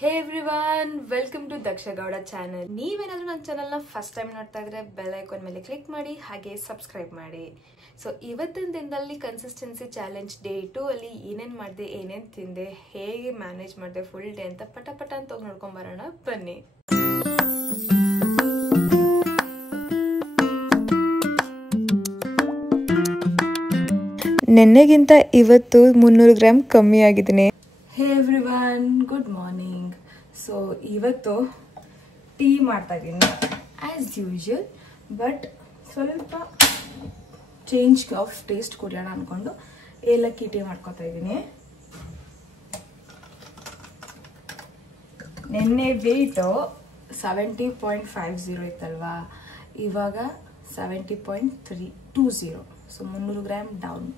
Hey everyone, welcome to Daksha Gowda channel. ನೀವೇನಾದರೂ ನನ್ನ ಚಾನೆಲ್ನ ಫಸ್ಟ್ ಟೈಮ್ ನೋಡ್ತಾ ಇದ್ರೆ ಬೆಲ್ ಐಕಾನ್ ಮೇಲೆ ಕ್ಲಿಕ್ ಮಾಡಿ ಹಾಗೆ ಸಬ್ಸ್ಕ್ರೈಬ್ ಮಾಡಿ. ಸೊ ಇವತ್ತಿನ ದಿನದಲ್ಲಿ ಕನ್ಸಿಸ್ಟೆನ್ಸಿ ಚಾಲೆಂಜ್ ಡೇ 2 ಅಲ್ಲಿ ಏನೇನು ಮಾಡಿದೆ, ಏನೇನು ತಿಂದೆ, ಹೇಗೆ ಮ್ಯಾನೇಜ್ ಮಾಡಿದೆ ಫುಲ್ ಡೇ ಅಂತ ಪಟ ಅಂತ ಹೋಗಿ ನೋಡ್ಕೊಂಡ್ ಬರೋಣ ಬನ್ನಿ. ನೆನ್ನೆಗಿಂತ ಇವತ್ತು 300 ಗ್ರಾಮ್ ಕಮ್ಮಿ ಆಗಿದ್ದೀನಿ. ಹೇ ಎವ್ರಿವನ್, ಗುಡ್ ಮಾರ್ನಿಂಗ್. ಸೊ ಇವತ್ತು ಟೀ ಮಾಡ್ತಾ ಇದ್ದೀನಿ ಆ್ಯಸ್ ಯೂಶುವಲ್, ಬಟ್ ಸ್ವಲ್ಪ ಚೇಂಜ್ ಆಫ್ ಟೇಸ್ಟ್ ಕೊಡೋಣ ಅಂದ್ಕೊಂಡು ಏಲಕ್ಕಿ ಟೀ ಮಾಡ್ಕೊತಾ ಇದ್ದೀನಿ. ನೆನ್ನೆ ವೇಟು 70.50 ಇತ್ತಲ್ವಾ, ಇವಾಗ 70.320, ಸೊ 300 ಗ್ರಾಮ್ ಡೌನ್.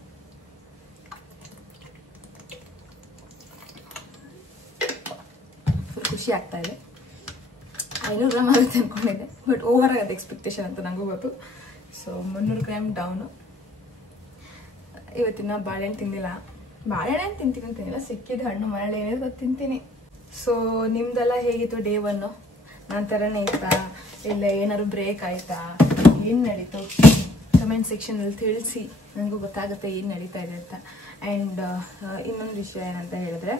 ಫುಲ್ ಖುಷಿ ಆಗ್ತಾ ಇದೆ. 500 ಗ್ರಾಮ್ ಆಗುತ್ತೆ ಅಂದ್ಕೊಂಡಿದ್ದೆ, ಬಟ್ ಓವರ್ ಆಗುತ್ತೆ ಎಕ್ಸ್ಪೆಕ್ಟೇಷನ್ ಅಂತ ನನಗೂ ಗೊತ್ತು. So 300 gram down. ಇವತ್ತಿನ ಬಾಳೆಹಣ್ಣು ತಿಂದಿಲ್ಲ. ಬಾಳೆಹಣ್ಣು ತಿಂತಿಲ್ಲ, ಸಿಕ್ಕಿದ ಹಣ್ಣು ಮರಳು ಏನಿದೆ ತಿಂತೀನಿ. ಸೊ ನಿಮ್ದೆಲ್ಲ ಹೇಗಿತ್ತು ಡೇ 1? ನನ್ನ ಥರನೇ ಇತ್ತಾ, ಇಲ್ಲ ಏನಾದ್ರು ಬ್ರೇಕ್ ಆಯ್ತಾ, ಏನು ನಡೀತು ಕಮೆಂಟ್ ಸೆಕ್ಷನಲ್ಲಿ ತಿಳಿಸಿ, ನನಗೂ ಗೊತ್ತಾಗುತ್ತೆ ಏನು ನಡೀತಾ ಇದೆ ಅಂತ. ಆ್ಯಂಡ್ ಇನ್ನೊಂದು ವಿಷಯ ಏನಂತ ಹೇಳಿದ್ರೆ,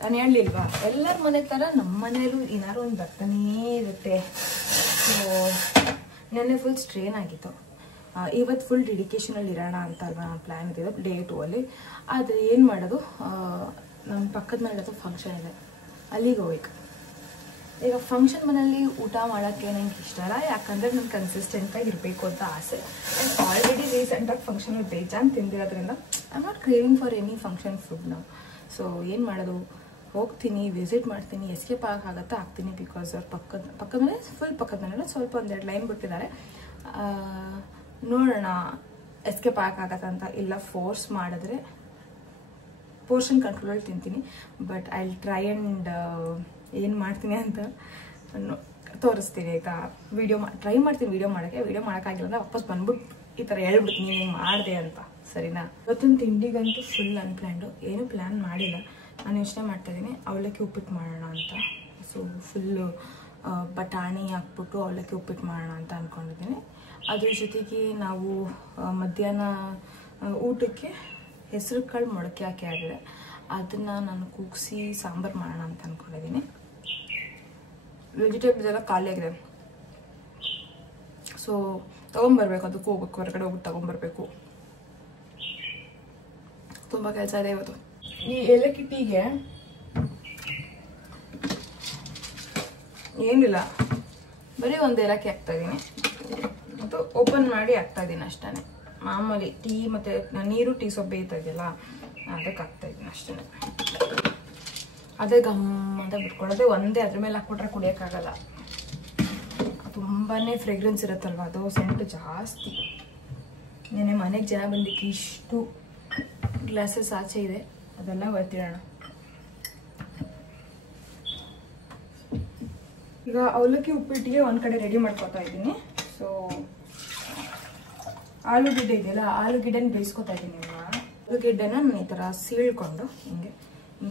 ನಾನು ಹೇಳಲಿಲ್ವಾ, ಎಲ್ಲರ ಮನೆ ಥರ ನಮ್ಮ ಮನೆಯಲ್ಲೂ ಏನಾದ್ರು ಒಂದು ಬರ್ತಾನೇ ಇರುತ್ತೆ. ಸೊ ನೆನ್ನೆ ಫುಲ್ ಸ್ಟ್ರೇನ್ ಆಗಿತ್ತು. ಇವತ್ತು ಫುಲ್ ಡೆಡಿಕೇಶನಲ್ಲಿ ಇರೋಣ ಅಂತ ಅಲ್ವಾ ನಾನು ಪ್ಲ್ಯಾನ್ ಇದ್ದಿದ್ದು ಡೇ 2 ಅಲ್ಲಿ. ಆದರೆ ಏನು ಮಾಡೋದು, ನಮ್ಮ ಪಕ್ಕದ ಮನೇಲಿ ಫಂಕ್ಷನ್ ಇದೆ, ಅಲ್ಲಿಗೆ ಹೋಗ್ಬೇಕು. ಈಗ ಫಂಕ್ಷನ್ ಮನೇಲಿ ಊಟ ಮಾಡೋಕ್ಕೆ ನಂಗೆ ಇಷ್ಟ ಇಲ್ಲ, ಯಾಕಂದರೆ ನಾನು ಕನ್ಸಿಸ್ಟೆಂಟಾಗಿ ಇರಬೇಕು ಅಂತ ಆಸೆ. ಆ್ಯಂಡ್ ಆಲ್ರೆಡಿ ರೀಸೆಂಟಾಗಿ ಫಂಕ್ಷನಲ್ಲಿ ಬೇಜಾನ್ ತಿಂದಿರೋದ್ರಿಂದ I am not craving for any function food ನಾವು. ಸೊ ಏನು ಮಾಡೋದು, ಹೋಗ್ತೀನಿ, ವಿಸಿಟ್ ಮಾಡ್ತೀನಿ, ಎಸ್ಕೇಪ್ ಆಗುತ್ತೆ ಆಗ್ತೀನಿ. ಬಿಕಾಸ್ ಅವ್ರ ಪಕ್ಕದ ಮನೆ ಫುಲ್ ಪಕ್ಕದ ಮನೆಯಲ್ಲ, ಸ್ವಲ್ಪ ಒಂದೆರಡು ಲೈನ್ ಬಿಟ್ಟಿದ್ದಾರೆ. ನೋಡೋಣ ಎಸ್ಕೇಪ್ ಆಗತ್ತೆ ಅಂತ. ಇಲ್ಲ ಫೋರ್ಸ್ ಮಾಡಿದ್ರೆ ಪೋರ್ಷನ್ ಕಂಟ್ರೋಲಲ್ಲಿ ತಿಂತೀನಿ, but I will try and ಏನು ಮಾಡ್ತೀನಿ ಅಂತ ತೋರಿಸ್ತೀನಿ. ಆಯಿತಾ, ಟ್ರೈ ಮಾಡ್ತೀನಿ ವಿಡಿಯೋ ಮಾಡೋಕ್ಕಾಗಿಲ್ಲ ಅಂದರೆ ವಾಪಸ್ ಬಂದ್ಬಿಟ್ಟು ಈ ಥರ ಹೇಳ್ಬಿಟ್ಟು ನೀನು ಹೆಂಗೆ ಮಾಡಿದೆ ಅಂತ, ಸರಿನಾ? ಇವತ್ತಿನ ತಿಂಡಿಗಂತೂ ಫುಲ್ ಅನ್ಪ್ಲ್ಯಾನ್ಡು, ಏನೂ ಪ್ಲ್ಯಾನ್ ಮಾಡಿಲ್ಲ. ನಾನು ಯೋಚನೆ ಮಾಡ್ತಾಯಿದ್ದೀನಿ ಅವಲಕ್ಕಿ ಉಪ್ಪಿಟ್ಟು ಮಾಡೋಣ ಅಂತ. ಸೊ ಫುಲ್ಲು ಬಟಾಣಿ ಹಾಕ್ಬಿಟ್ಟು ಅವಲಕ್ಕಿ ಉಪ್ಪಿಟ್ಟು ಮಾಡೋಣ ಅಂತ ಅಂದ್ಕೊಂಡಿದ್ದೀನಿ. ಅದ್ರ ಜೊತೆಗೆ ನಾವು ಮಧ್ಯಾಹ್ನ ಊಟಕ್ಕೆ ಹೆಸರು ಕಾಳು ಮೊಳಕೆ ಹಾಕಿ ಆಗಿದೆ, ಅದನ್ನು ನಾನು ಕೂಗಿಸಿ ಸಾಂಬಾರು ಮಾಡೋಣ ಅಂತ ಅಂದ್ಕೊಂಡಿದ್ದೀನಿ. ವೆಜಿಟೇಬಲ್ಸ್ ಎಲ್ಲ ಖಾಲಿ ಆಗಿದೆ, ಸೊ ತೊಗೊಂಬರ್ಬೇಕು, ಅದಕ್ಕೂ ಹೋಗ್ಬೇಕು, ಹೊರಗಡೆ ಹೋಗ್ಬಿಟ್ಟು ತೊಗೊಂಬರ್ಬೇಕು. ತುಂಬ ಕೆಲಸ ಇದೆ ಇವತ್ತು. ಈ ಏಲಕ್ಕಿ ಟೀಗೆ ಏನಿಲ್ಲ, ಬರೀ ಒಂದು ಏಲಕ್ಕಿ ಹಾಕ್ತಾಯಿದ್ದೀನಿ ಮತ್ತು ಓಪನ್ ಮಾಡಿ ಹಾಕ್ತಾಯಿದ್ದೀನಿ ಅಷ್ಟೇ. ಮಾಮೂಲಿ ಟೀ ಮತ್ತು ನೀರು ಟೀ ಸೊಪ್ಪು ಬೇಯ್ತಾ ಇದೆಯಲ್ಲ, ಅದಕ್ಕೆ ಹಾಕ್ತಾಯಿದ್ದೀನಿ ಅಷ್ಟೇ. ಅದೇ ಗಮ್ ಅಂತ ಬಿಟ್ಕೊಳ್ಳೋದೆ ಒಂದೇ, ಅದ್ರ ಮೇಲೆ ಹಾಕ್ಬಿಟ್ರೆ ಕುಡಿಯೋಕ್ಕಾಗಲ್ಲ. ತುಂಬಾ ಫ್ರೇಗ್ರೆನ್ಸ್ ಇರುತ್ತಲ್ವ, ಅದು ಸೆಂಟು ಜಾಸ್ತಿ. ನೆನೆ ಮನೆಗೆ ಜನ ಬಂದಿಕ್ಕೆ ಇಷ್ಟು ಗ್ಲಾಸಸ್ ಆಚೆ ಇದೆ, ಅದೆಲ್ಲ ಒತ್ತಿಡೋಣ. ಈಗ ಅವಲಕ್ಕಿ ಉಪ್ಪಿಟ್ಟಿಗೆ ಒಂದು ಕಡೆ ರೆಡಿ ಮಾಡ್ಕೊತಾ ಇದ್ದೀನಿ. ಸೊ ಆಲೂಗೆಡ್ಡೆ ಇದೆಯಲ್ಲ, ಆಲೂಗೆಡ್ಡೆನ ಬೇಯಿಸ್ಕೊತಾ ಇದ್ದೀನಿ. ಆಲೂಗೆಡ್ಡೆನ ನಾನು ಈ ಥರ ಸೀಳ್ಕೊಂಡು ಹಿಂಗೆ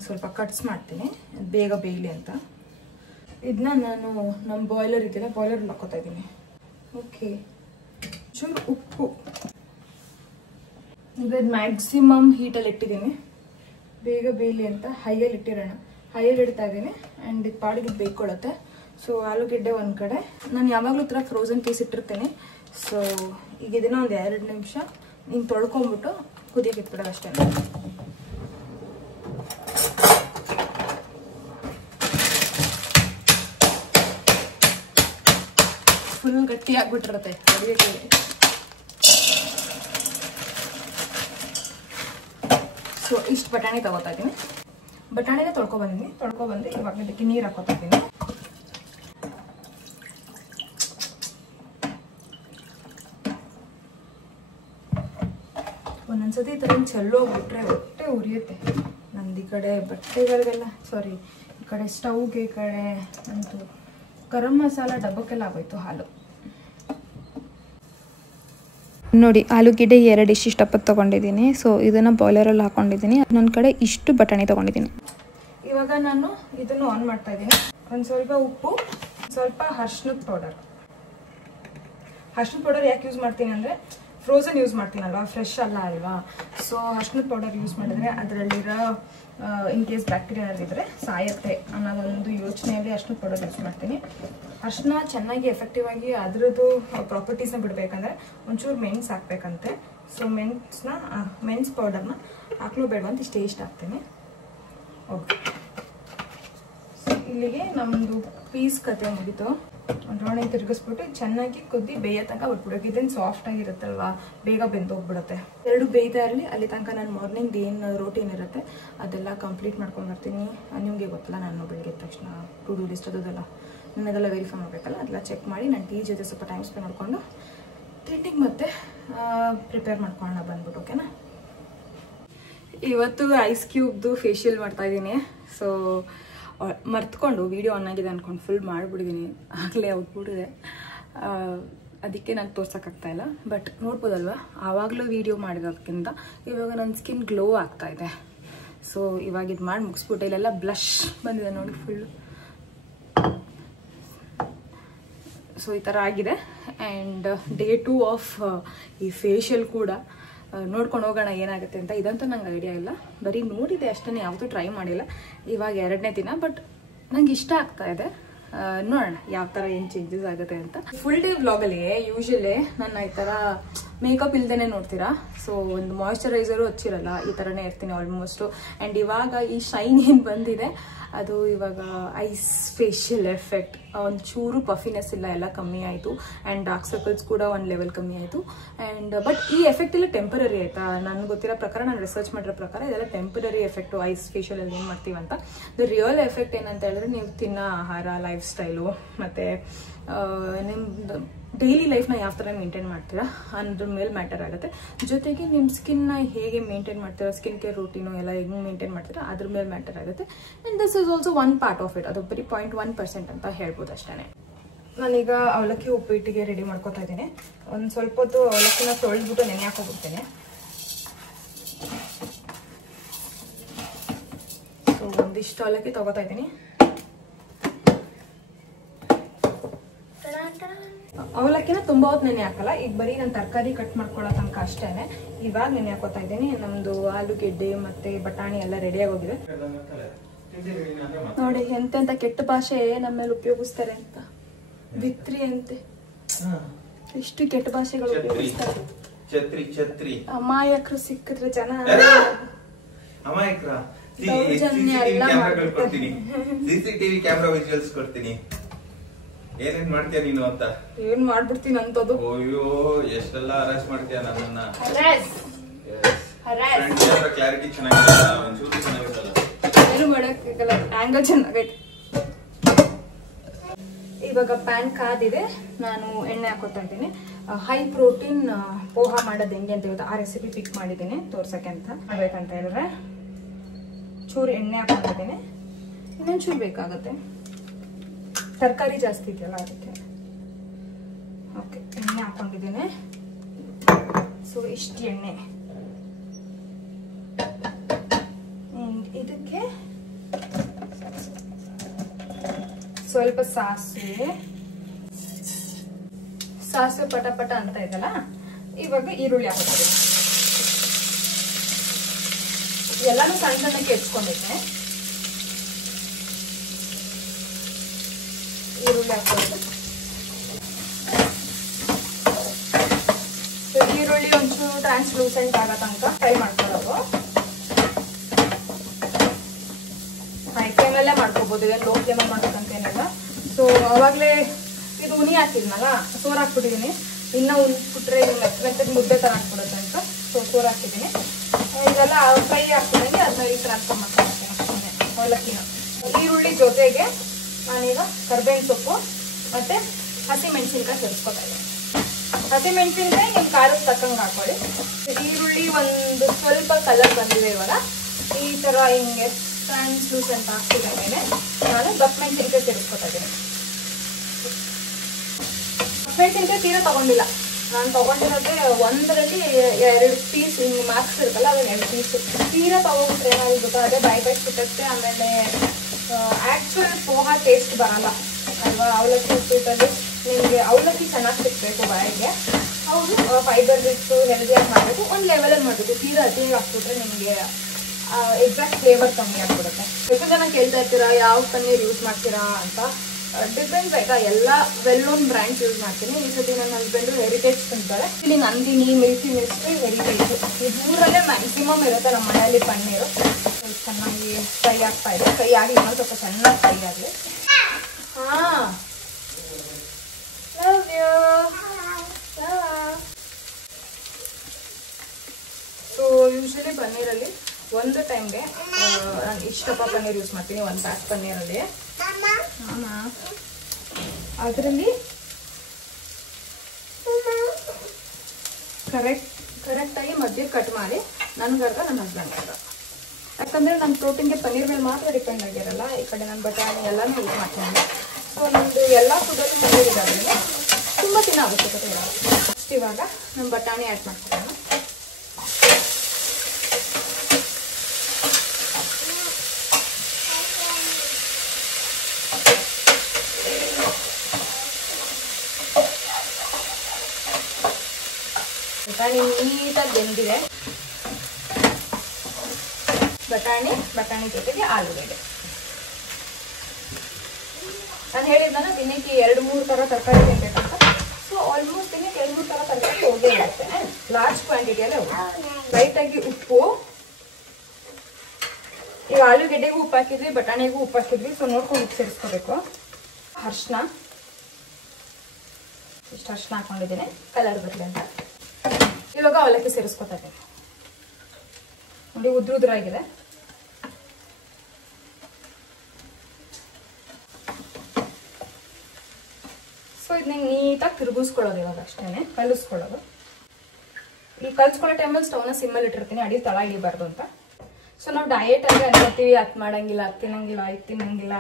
ಸ್ವಲ್ಪ ಕಟ್ಸ್ ಮಾಡ್ತೀನಿ, ಬೇಗ ಬೇಯಲಿ ಅಂತ. ಇದನ್ನ ನಾನು ನಮ್ಮ ಬಾಯ್ಲರ್ ಇದೆಯಲ್ಲ, ಬಾಯ್ಲರಲ್ಲಿ ಹಾಕೋತಾ ಇದ್ದೀನಿ. ಓಕೆ, ಚೂರು ಉಪ್ಪು. ಈಗ ಮ್ಯಾಕ್ಸಿಮಮ್ ಹೀಟಲ್ಲಿ ಇಟ್ಟಿದ್ದೀನಿ, ಬೇಗ ಬೇಯಲಿ ಅಂತ. ಹೈಯಲ್ಲಿ ಇಟ್ಟಿರೋಣ, ಹೈಯಲ್ಲಿ ಇಡ್ತಾ ಇದ್ದೀನಿ. ಆ್ಯಂಡ್ ಇದು ಪಾಡಿಗೆ ಬೇಯ್ಕೊಳ್ಳುತ್ತೆ. ಸೊ ಆಲೂಗೆಡ್ಡೆ ಒಂದು ಕಡೆ, ನಾನು ಯಾವಾಗಲೂ ಈ ಥರ ಫ್ರೋಝನ್ ಪೀಸ್ ಇಟ್ಟಿರ್ತೀನಿ. ಸೊ ಈಗ ಇದನ್ನ ಒಂದು 2 ನಿಮಿಷ ಹಿಂಗೆ ತೊಳ್ಕೊಂಬಿಟ್ಟು ಕುದಿಯೋಕೆ ಇಟ್ಬಿಡೋದು ಅಷ್ಟೇ. ಫುಲ್ ಗಟ್ಟಿ ಆಗ್ಬಿಟ್ಟಿರುತ್ತೆ ಕುಡಿಯೋಕೆ. ಸೊ ಇಷ್ಟು ಬಟಾಣಿ ತಗೋತಾ ಇದ್ದೀನಿ. ಬಟಾಣಿನ ತೊಳ್ಕೊಬಂದು ಇವಾಗ ಇದಕ್ಕೆ ನೀರು ಹಾಕೋತಾ ಇದ್ದೀನಿ. ಒಂದೊಂದ್ಸತಿ ಈ ಥರ ಚೆಲ್ಲೋಗ್ಬಿಟ್ರೆ ಹೊಟ್ಟೆ ಉರಿಯುತ್ತೆ. ನಂದು ಈ ಕಡೆ ಬಟ್ಟೆಗಳಿಗೆಲ್ಲ, ಈ ಕಡೆ ಸ್ಟವ್ಗೆ, ಈ ಕಡೆ ಅಂತೂ ಗರಂ ಮಸಾಲ ಡಬ್ಬಕ್ಕೆಲ್ಲ ಆಗೋಯ್ತು ಹಾಲು. ನೋಡಿ ಆಲೂಗೆಡ್ಡೆ 2 ಇಷ್ಟಪತ್ತು ತೊಗೊಂಡಿದ್ದೀನಿ. ಸೊ ಇದನ್ನು ಬಾಯ್ಲರಲ್ಲಿ ಹಾಕೊಂಡಿದ್ದೀನಿ. ನನ್ನ ಕಡೆ ಇಷ್ಟು ಬಟಾಣಿ ತೊಗೊಂಡಿದ್ದೀನಿ. ಇವಾಗ ನಾನು ಇದನ್ನು ಆನ್ ಮಾಡ್ತಾ ಇದ್ದೀನಿ. ಒಂದು ಸ್ವಲ್ಪ ಉಪ್ಪು, ಸ್ವಲ್ಪ ಅರಿಶಿನದ ಪೌಡರ್. ಅರಿಶಿನದ ಪೌಡರ್ ಯಾಕೆ ಯೂಸ್ ಮಾಡ್ತೀನಿ ಅಂದರೆ ಫ್ರೋಝನ್ ಯೂಸ್ ಮಾಡ್ತೀನಲ್ವಾ, ಫ್ರೆಶ್ ಅಲ್ಲ ಅಲ್ವಾ. ಸೊ ಅರಿಶಿನದ ಪೌಡರ್ ಯೂಸ್ ಮಾಡಿದ್ರೆ ಅದರಲ್ಲಿರೋ ಇನ್ ಕೇಸ್ ಬ್ಯಾಕ್ಟೀರಿಯಾ ಇದ್ದರೆ ಸಾಯತ್ತೆ ಅನ್ನೋದೊಂದು ಯೋಚನೆಯಲ್ಲಿ ಅರಿಶಿನದ ಪೌಡರ್ ಯೂಸ್ ಮಾಡ್ತೀನಿ. ಅರಿಶಿನ ಚೆನ್ನಾಗಿ ಎಫೆಕ್ಟಿವ್ ಆಗಿ ಅದರದ್ದು ಪ್ರಾಪರ್ಟೀಸ್ನ ಬಿಡಬೇಕಂದ್ರೆ ಒಂಚೂರು ಮೆಣಸು ಹಾಕ್ಬೇಕಂತೆ. ಸೊ ಮೆಣಸು ಪೌಡರ್ನ ಹಾಕ್ಲೂ ಬೇಡ ಅಂತ ಇಷ್ಟ ಹಾಕ್ತೀನಿ. ಓಕೆ, ಇಲ್ಲಿಗೆ ನಮ್ಮದು ಪೀಸ್ ಕತೆ ಮುಗಿತು. ಒಂದು ರೌಂಡ್ ತಿರುಗಿಸ್ಬಿಟ್ಟು ಚೆನ್ನಾಗಿ ಕುದ್ದಿ ಬೇಯ ತನಕ ಬಿಟ್ಬಿಡೋಕೆ. ಇದೇನು ಸಾಫ್ಟ್ ಆಗಿರುತ್ತಲ್ವಾ, ಬೇಗ ಬೆಂದೋಗ್ಬಿಡುತ್ತೆ. 2 ಬೇಯ್ತಾ ಇರಲಿ, ಅಲ್ಲಿ ತನಕ ನಾನು ಮಾರ್ನಿಂಗ್ ಏನು ರೋಟೀನ್ ಇರುತ್ತೆ ಅದೆಲ್ಲ ಕಂಪ್ಲೀಟ್ ಮಾಡ್ಕೊಂಡು ಬರ್ತೀನಿ. ನಿಮಗೆ ಗೊತ್ತಲ್ಲ, ನಾನು ಬೆಳಗ್ಗೆ ತಕ್ಷಣ ಟು ಡೂ ಲಿಸ್ಟ್ ಅದೆಲ್ಲ ನಾನು ಅದೆಲ್ಲ ವೆರಿಫೈ ಮಾಡಬೇಕಲ್ಲ, ಅದೆಲ್ಲ ಚೆಕ್ ಮಾಡಿ ನಾನು ಟೀ ಜೊತೆ ಸ್ವಲ್ಪ ಟೈಮ್ ಸ್ಪೆಂಡ್ ಮಾಡಿಕೊಂಡು ತಿಂಡಿಗೆ ಮತ್ತೆ ಪ್ರಿಪೇರ್ ಮಾಡ್ಕೊಳ್ಳೋಣ ಬಂದ್ಬಿಟ್ಟು. ಓಕೆನಾ. ಇವತ್ತು ಐಸ್ ಕ್ಯೂಬ್ದು ಫೇಶಿಯಲ್ ಮಾಡ್ತಾ ಇದ್ದೀನಿ. ಸೊ ಮರ್ತ್ಕೊಂಡು ವೀಡಿಯೋ ಆನ್ ಆಗಿದೆ ಅಂದ್ಕೊಂಡು ಫುಲ್ ಮಾಡಿಬಿಟ್ಟಿದ್ದೀನಿ. ಆಗಲೇ ಔಟ್ಬಿಟ್ಟಿದೆ, ಅದಕ್ಕೆ ನಂಗೆ ತೋರ್ಸೋಕ್ಕಾಗ್ತಾ ಇಲ್ಲ. ಬಟ್ ನೋಡ್ಬೋದಲ್ವಾ, ಆವಾಗಲೂ ವೀಡಿಯೋ ಮಾಡಿರೋದಕ್ಕಿಂತ ಇವಾಗ ನನ್ನ ಸ್ಕಿನ್ ಗ್ಲೋ ಆಗ್ತಾ ಇದೆ. ಸೊ ಇವಾಗ ಇದು ಮಾಡಿ ಮುಗಿಸ್ಬಿಟ್ಟೆ. ಇಲ್ಲೆಲ್ಲ ಬ್ಲಷ್ ಬಂದಿದೆ ನೋಡಿ ಫುಲ್ಲು. ಸೊ ಈ ಥರ ಆಗಿದೆ. ಆ್ಯಂಡ್ ಡೇ 2 ಆಫ್ ಈ ಫೇಶಿಯಲ್ ಕೂಡ ನೋಡ್ಕೊಂಡು ಹೋಗೋಣ ಏನಾಗುತ್ತೆ ಅಂತ. ಇದಂತೂ ನಂಗೆ ಐಡಿಯಾ ಇಲ್ಲ, ಬರೀ ನೋಡಿದೆ ಅಷ್ಟೇ, ಯಾವತ್ತೂ ಟ್ರೈ ಮಾಡಿಲ್ಲ. ಇವಾಗ 2ನೇ ದಿನ, ಬಟ್ ನಂಗೆ ಇಷ್ಟ ಆಗ್ತಾ ಇದೆ. ನೋಡೋಣ ಯಾವ ಥರ ಏನು ಚೇಂಜಸ್ ಆಗುತ್ತೆ ಅಂತ. ಫುಲ್ ಡೇ ವ್ಲಾಗಲ್ಲಿ ಯೂಶಲಿ ನನ್ನ ಈ ಥರ ಮೇಕಪ್ ಇಲ್ದೇನೆ ನೋಡ್ತೀರಾ. ಸೊ ಒಂದು ಮಾಯ್ಶ್ಚರೈಸರು ಹಚ್ಚಿರಲ್ಲ, ಈ ಥರನೇ ಇರ್ತೀನಿ ಆಲ್ಮೋಸ್ಟು. ಆ್ಯಂಡ್ ಇವಾಗ ಈ ಶೈನ್ ಏನು ಬಂದಿದೆ ಅದು ಇವಾಗ ಐಸ್ ಫೇಶಿಯಲ್ ಎಫೆಕ್ಟ್. ಒಂಚೂರು ಪಫಿನೆಸ್ ಇಲ್ಲ, ಎಲ್ಲ ಕಮ್ಮಿ ಆಯಿತು. ಆ್ಯಂಡ್ ಡಾರ್ಕ್ ಸರ್ಕಲ್ಸ್ ಕೂಡ ಒಂದು ಲೆವೆಲ್ ಕಮ್ಮಿ ಆಯಿತು. ಆ್ಯಂಡ್ ಬಟ್ ಈ ಎಫೆಕ್ಟ್ ಎಲ್ಲ ಟೆಂಪರರಿ ಆಯಿತಾ. ನನಗೆ ಗೊತ್ತಿರೋ ಪ್ರಕಾರ, ನಾನು ರಿಸರ್ಚ್ ಮಾಡಿರೋ ಪ್ರಕಾರ ಇದೆಲ್ಲ ಟೆಂಪರರಿ ಎಫೆಕ್ಟು ಐಸ್ ಫೇಶಿಯಲಲ್ಲಿ ಏನು ಮಾಡ್ತೀವಂತ. ದ ರಿಯಲ್ ಎಫೆಕ್ಟ್ ಏನಂತ ಹೇಳಿದ್ರೆ ನೀವು ತಿನ್ನೋ ಆಹಾರ, ಲೈಫ್ ಸ್ಟೈಲು, ಮತ್ತು ನಿಮ್ಮ ಡೈಲಿ ಲೈಫ್ನ ಯಾವ ಥರ ಮೇಂಟೈನ್ ಮಾಡ್ತೀರಾ ಅನ್ನೋದ್ರ ಮೇಲೆ ಮ್ಯಾಟರ್ ಆಗುತ್ತೆ. ಜೊತೆಗೆ ನಿಮ್ಮ ಸ್ಕಿನ್ನ ಹೇಗೆ ಮೇಂಟೈನ್ ಮಾಡ್ತೀರಾ, ಸ್ಕಿನ್ ಕೇರ್ ರೂಟೀನು ಎಲ್ಲ ಹೆಂಗೆ ಮೇಂಟೈನ್ ಮಾಡ್ತೀರಾ ಅದ್ರ ಮೇಲೆ ಮ್ಯಾಟರ್ ಆಗುತ್ತೆ. And this is also one part of it. ಅದು ಬರೀ 0.1% ಅಂತ ಹೇಳ್ಬೋದು ಅಷ್ಟೇ. ನಾನೀಗ ಅವಲಕ್ಕಿ ಉಪ್ಪಿಟ್ಟಿಗೆ ರೆಡಿ ಮಾಡ್ಕೊತಾ ಇದ್ದೀನಿ. ಒಂದು ಸ್ವಲ್ಪ ಹೊತ್ತು ಅವಲಕ್ಕಿನ ತೊಳೆದ್ಬಿಟ್ಟು ನೆನೆ ಹಾಕೋಬಿಡ್ತೇನೆ. ಸೊ ಒಂದಿಷ್ಟು ಅವಲಕ್ಕಿ ತೊಗೋತಾ ಇದ್ದೀನಿ. ಅವಲಕ್ಕಿನ ತುಂಬಾ ಹೊತ್ತು ನೆನೆ ಹಾಕಲ್ಲ. ಈಗ ಬರೀ ನಾನು ತರಕಾರಿ ಕಟ್ ಮಾಡ್ಕೊಳ್ಳೋ ತನಕ ಅಷ್ಟೇನೆ. ಇವಾಗ ನೆನೆ ಹಾಕೋತಾ ಇದ್ದೀನಿ. ನಮ್ದು ಆಲೂಗೆಡ್ಡೆ ಮತ್ತೆ ಬಟಾಣಿ ಎಲ್ಲ ರೆಡಿ ಆಗೋಗಿದೆ ನೋಡಿ. ಎಂತೆಂತ ಕೆಟ್ಟ ಭಾಷೆ ನಮ್ಮ ಮೇಲೆ ಉಪಯೋಗಿಸ್ತಾರೆ ಅಂತ. ಬಿತ್ರಿ ಅಂತೆ, ಇಷ್ಟು ಕೆಟ್ಟ ಭಾಷೆಗಳು ಉಪಯೋಗಿಸ್ತಾರೆ. ಅಮಾಯಕರು ಸಿಕ್ಕಿದ್ರೆ ಜನ ಸಿಸಿಟಿವಿ ಕ್ಯಾಮೆರಾ ವಿಜುವಲ್ಸ್ ಕೊಡ್ತೀನಿ. ಏನೇನ್ ಮಾಡ್ತೀಯ ನೀನು ಅಂತ. ಏನ್ ಮಾಡ್ಬಿಡ್ತೀನಿ ಅಂತದ್ದು. ಅಯ್ಯೋ ಎಷ್ಟೆಲ್ಲ ಅರೆಸ್ಟ್ ಮಾಡ್ತೀಯ ನನ್ನನ್ನ. ಕ್ಲಾರಿಟಿ ಚೆನ್ನಾಗಿಲ್ಲ, ಒಂಚೂರು ಚೆನ್ನಾಗಿರಲ್ಲ. ಏನು ಮಾಡಕ್ಕಾಗಲ್ಲ, ಆಂಗಲ್ ಚೆನ್ನಾಗೈತೆ. ಇವಾಗ ಪ್ಯಾನ್ ಕಾದಿದೆ, ನಾನು ಎಣ್ಣೆ ಹಾಕೋತಾ ಇದ್ದೀನಿ. ಹೈ ಪ್ರೋಟೀನ್ ಪೋಹಾ ಮಾಡೋದು ಹೆಂಗೆ ಅಂತ ಇವತ್ತು ಆ ರೆಸಿಪಿ ಪಿಕ್ ಮಾಡಿದ್ದೀನಿ ತೋರ್ಸಕ್ಕೆ. ಅಂತ ಮಾಡ್ಬೇಕಂತ ಹೇಳಿದ್ರೆ ಚೂರು ಎಣ್ಣೆ ಹಾಕೊಂಡಿದ್ದೀನಿ. ಇನ್ನೊಂಚೂರು ಬೇಕಾಗುತ್ತೆ, ತರಕಾರಿ ಜಾಸ್ತಿ ಇದೆಯಲ್ಲ ಅದಕ್ಕೆ. ಓಕೆ, ಎಣ್ಣೆ ಹಾಕೊಂಡಿದ್ದೀನಿ. ಸೊ ಇಷ್ಟು ಎಣ್ಣೆ. ಇದಕ್ಕೆ ಸ್ವಲ್ಪ ಸಾಸಿವೆ ಪಟ ಪಟ ಅಂತ ಇದಲ್ಲ. ಇವಾಗ ಈರುಳ್ಳಿ ಹಾಕ್ತೀನಿ. ಎಲ್ಲಾನು ಸಣ್ಣ ಸಣ್ಣಕ್ಕೆ ಹೆಚ್ಕೊಂಡಿದ್ದೆ. ಈರುಳ್ಳಿ ಹಾಕೋದು. ಈರುಳ್ಳಿ ಒಂಚೂರು ಟ್ರಾನ್ಸ್ಲೂಸೆಂಟ್ ಆಗೋ ತನಕ ಫ್ರೈ ಮಾಡ್ಕೊಳ್ಳೋದು. ಹೈ ಫ್ಲೇಮಲ್ಲೇ ಮಾಡ್ಕೋಬಹುದು, ಏನು ಲೋ ಫ್ಲೇಮಲ್ಲಿ ಮಾಡ್ಬೇಕಂತ ಏನಿಲ್ಲ. ಸೊ ಅವಾಗಲೇ ಇದು ಉನಿ ಹಾಕಿದ್ನಲ್ಲ, ಸೋರ್ ಹಾಕ್ಬಿಟ್ಟಿದ್ದೀನಿ. ಇನ್ನೂ ಉಣ್ಬಿಟ್ರೆ ಮೆತ್ತಗೆ ಮುದ್ದೆ ಥರ ಹಾಕ್ಬಿಡುತ್ತೆ ಅಂತ ಸೊ ಸೋರ್ ಹಾಕಿದ್ದೀನಿ. ಇದೆಲ್ಲ ಫ್ರೈ ಹಾಕ್ಬಿಟ್ಟಂಗೆ ಅದನ್ನ ಈ ಟ್ರಾನ್ಸ್ಫರ್ ಮಾಡ್ಕೊಳ್ತೀನಿ ಅವಲಕ್ಕಿನ. ಈರುಳ್ಳಿ ಜೊತೆಗೆ ನಾನೀಗ ಕರ್ಬೇವಿನ ಸೊಪ್ಪು ಮತ್ತು ಹಸಿಮೆಣಸಿನ್ಕಾಯಿ ಸೇರಿಸ್ಕೊತಾ ಇದ್ದೀನಿ. ಹಸಿಮೆಣಸಿನ್ಕಾಯಿ ನಿಮ್ಮ ಖಾರದ ತಕ್ಕಂಗೆ ಹಾಕೊಳ್ಳಿ. ಈರುಳ್ಳಿ ಒಂದು ಸ್ವಲ್ಪ ಕಲರ್ ಬಂದಿದೆ ಇವಾಗ. ಈ ಥರ ಹಿಂಗೆ ಟ್ರಾನ್ಸ್ಲೂಸೆಂಟ್ ಹಾಕ್ತಿದ್ದ ಮೇಲೆ ನಾನು ದಪ್ಪ ಮೆಣಸಿನ್ಕಾಯಿ ಸೇರಿಸ್ಕೊತಾ ಇದ್ದೀನಿ. ಮೆಣಸಿನ್ಕಾಯಿ ತೀರಾ ತೊಗೊಂಡಿಲ್ಲ, ನಾನು ತೊಗೊಂಡಿರೋದೇ ಒಂದರಲ್ಲಿ 2 ಪೀಸ್ ಹಿಂಗೆ ಮಾರ್ಕ್ಸ್ ಇರುತ್ತಲ್ಲ, ಅದನ್ನ 2 ಪೀಸ್ ತೀರಾ ತೊಗೊಂಡ್ಬಿಟ್ರೆ ಏನಾದ್ರು ಗೊತ್ತಾ, ಅದೇ ಬಾಯಿ ಸುಟ್ಟತ್ತೆ. ಆಮೇಲೆ ಪೋಹ ಟೇಸ್ಟ್ ಬರಲ್ಲ ಅಲ್ವಾ. ಅವಲಕ್ಕಿ ಉಪ್ಪಿಟ್ಟಲ್ಲಿ ನಿಮಗೆ ಅವಲಕ್ಕಿ ಚೆನ್ನಾಗಿ ಸಿಕ್ಬೇಕು ಬಾಯಿಗೆ. ಹೌದು, ಫೈಬರ್ ಇತ್ತು, ಹೆಲ್ದಿಯಾಗಿ ಮಾಡಬೇಕು, ಒಂದು ಲೆವೆಲಲ್ಲಿ ಮಾಡಬೇಕು. ತೀರಾ ಅತಿಯಾಗಿ ಹಾಕ್ಬಿಟ್ರೆ ನಿಮಗೆ ಎಕ್ಸಾಕ್ಟ್ ಫ್ಲೇವರ್ ಕಮ್ಮಿ ಆಗ್ಬಿಡುತ್ತೆ. ಎಷ್ಟು ಜನ ಕೇಳ್ತಾ ಇರ್ತೀರಾ ಯಾವ ಪನ್ನೀರ್ ಯೂಸ್ ಮಾಡ್ತೀರಾ ಅಂತ. ಡಿಪೆಂಡ್ಸ್ ಆಯ್ತಾ. ಎಲ್ಲ ವೆಲ್ ನೋನ್ ಬ್ರ್ಯಾಂಡ್ಸ್ ಯೂಸ್ ಮಾಡ್ತೀನಿ. ಈ ಸತಿ ನನ್ನ ಹಸ್ಬೆಂಡು ಹೆರಿಟೇಜ್ ತಿಂತಾರೆ. ಇಲ್ಲಿ ನಂದಿನಿ, ಮಿಲ್ಕಿ ಮಿಸ್ಟ್ರಿ, ಹೆರಿಟೇಜ್ ಈ ಮೂರಲ್ಲೇ ಮ್ಯಾಕ್ಸಿಮಮ್ ಇರುತ್ತೆ ನಮ್ಮ ಮನೆಯಲ್ಲಿ ಪನ್ನೀರು. ಚೆನ್ನಾಗಿ ಫ್ರೈ ಆಗ್ತಾ ಇದೆ. ಫ್ರೈ ಆಗಿ ಇನ್ನೊಂದು ಸ್ವಲ್ಪ ಚೆನ್ನಾಗಿ ಫ್ರೈ ಆಗಲಿ. ಹಾಂ, ಲವ್ ಯು. ಸೊ ಯೂಶ್ವಲಿ ಪನ್ನೀರಲ್ಲಿ ಒಂದು ಟೈಮ್ಗೆ ನಾನು ಇಷ್ಟಪ್ಪ ಪನ್ನೀರ್ ಯೂಸ್ ಮಾಡ್ತೀನಿ. ಒಂದು ಪ್ಯಾಕ್ ಪನ್ನೀರಲ್ಲಿ ಅದರಲ್ಲಿ ಕರೆಕ್ಟಾಗಿ ಮಧ್ಯೆ ಕಟ್ ಮಾಡಿ ನನಗರ್ಧ, ನನ್ನ ಹಸ್ಬೆಂಡ್ ಅರ್ಧ. ಯಾಕಂದರೆ ನನ್ನ ಪ್ರೋಟೀನ್ಗೆ ಪನ್ನೀರ್ ಮೇಲೆ ಮಾತ್ರ ಡಿಪೆಂಡ್ ಆಗಿರಲ್ಲ. ಈ ಕಡೆ ನಾನು ಬಟಾಣಿ ಎಲ್ಲನೂ ಯೂಸ್ ಮಾಡ್ತೀನಿ. ಸೊ ನಮ್ಮದು ಎಲ್ಲ ಫುಡ್ಡಲ್ಲಿ ಪನ್ನೀರ್ ಇದಾದರೆ ತುಂಬ ತಿನ್ನೋ ಅವಶ್ಯಕತೆ ಇರಲ್ಲ. ಫಸ್ಟ್ ಇವಾಗ ನಾನು ಬಟಾಣಿ ಆ್ಯಡ್ ಮಾಡ್ತೀನಿ. ಬಟಾಣಿ ನೀಟಾಗಿ ಬೆಂದಿದೆ. ಬಟಾಣಿ ಜೊತೆಗೆ ಆಲೂಗಡ್ಡೆ. ನಾನು ಹೇಳಿದ್ನಲ್ಲ ದಿನಕ್ಕೆ 2-3 ಥರ ತರಕಾರಿ ತಿನ್ಬೇಕಂತ. ಸೊ ಆಲ್ಮೋಸ್ಟ್ ದಿನಕ್ಕೆ 2-3 ಥರ ತರಕಾರಿ ಹೋಗೇ ಇರುತ್ತೆ. ಲಾರ್ಜ್ ಕ್ವಾಂಟಿಟಿಯಲ್ಲೇ ಹೋಗುತ್ತೆ. ಲೈಟಾಗಿ ಉಪ್ಪು, ಈಗ ಆಲೂಗೆಡ್ಡೆಗೂ ಉಪ್ಪು ಹಾಕಿದ್ವಿ, ಬಟಾಣಿಗೂ ಉಪ್ಪು ಹಾಕಿದ್ವಿ. ಸೊ ನೋಡ್ಕೊಂಡು ಉಪ್ಪು ಸೇರಿಸ್ಕೋಬೇಕು. ಅರಿಶಿನ, ಇಷ್ಟು ಅರಿಶಿನ ಹಾಕೊಂಡಿದ್ದೀನಿ ಕಲರ್ ಬರಲಿ ಅಂತ. ಇವಾಗ ಅವಲಕ್ಕಿ ಸೇರಿಸ್ಕೊತಾ ಇದ್ದೀನಿ. ನೋಡಿ ಉದ್ರಾಗಿದೆ. ಸೊ ಇದನ್ನ ನೀಟಾಗಿ ತಿರುಗಿಸ್ಕೊಳ್ಳೋದು ಇವಾಗ ಅಷ್ಟೇ, ಕಲಿಸ್ಕೊಳ್ಳೋದು. ಈ ಕಲ್ಸ್ಕೊಳ್ಳೋ ಟೈಮಲ್ಲಿ ಸ್ಟವ್ನ ಸಿಮ್ಮಲ್ಲಿ ಇಟ್ಟಿರ್ತೀನಿ, ಅಡಿ ತಳ ಇಳಿಬಾರ್ದು ಅಂತ. ಸೊ ನಾವು ಡಯಟ್ ಅಂದರೆ ಅನ್ಕೋತೀವಿ, ಅದು ಮಾಡಂಗಿಲ್ಲ, ಅದು ತಿನ್ನಂಗಿಲ್ಲ, ಇದು ತಿನ್ನಂಗಿಲ್ಲ,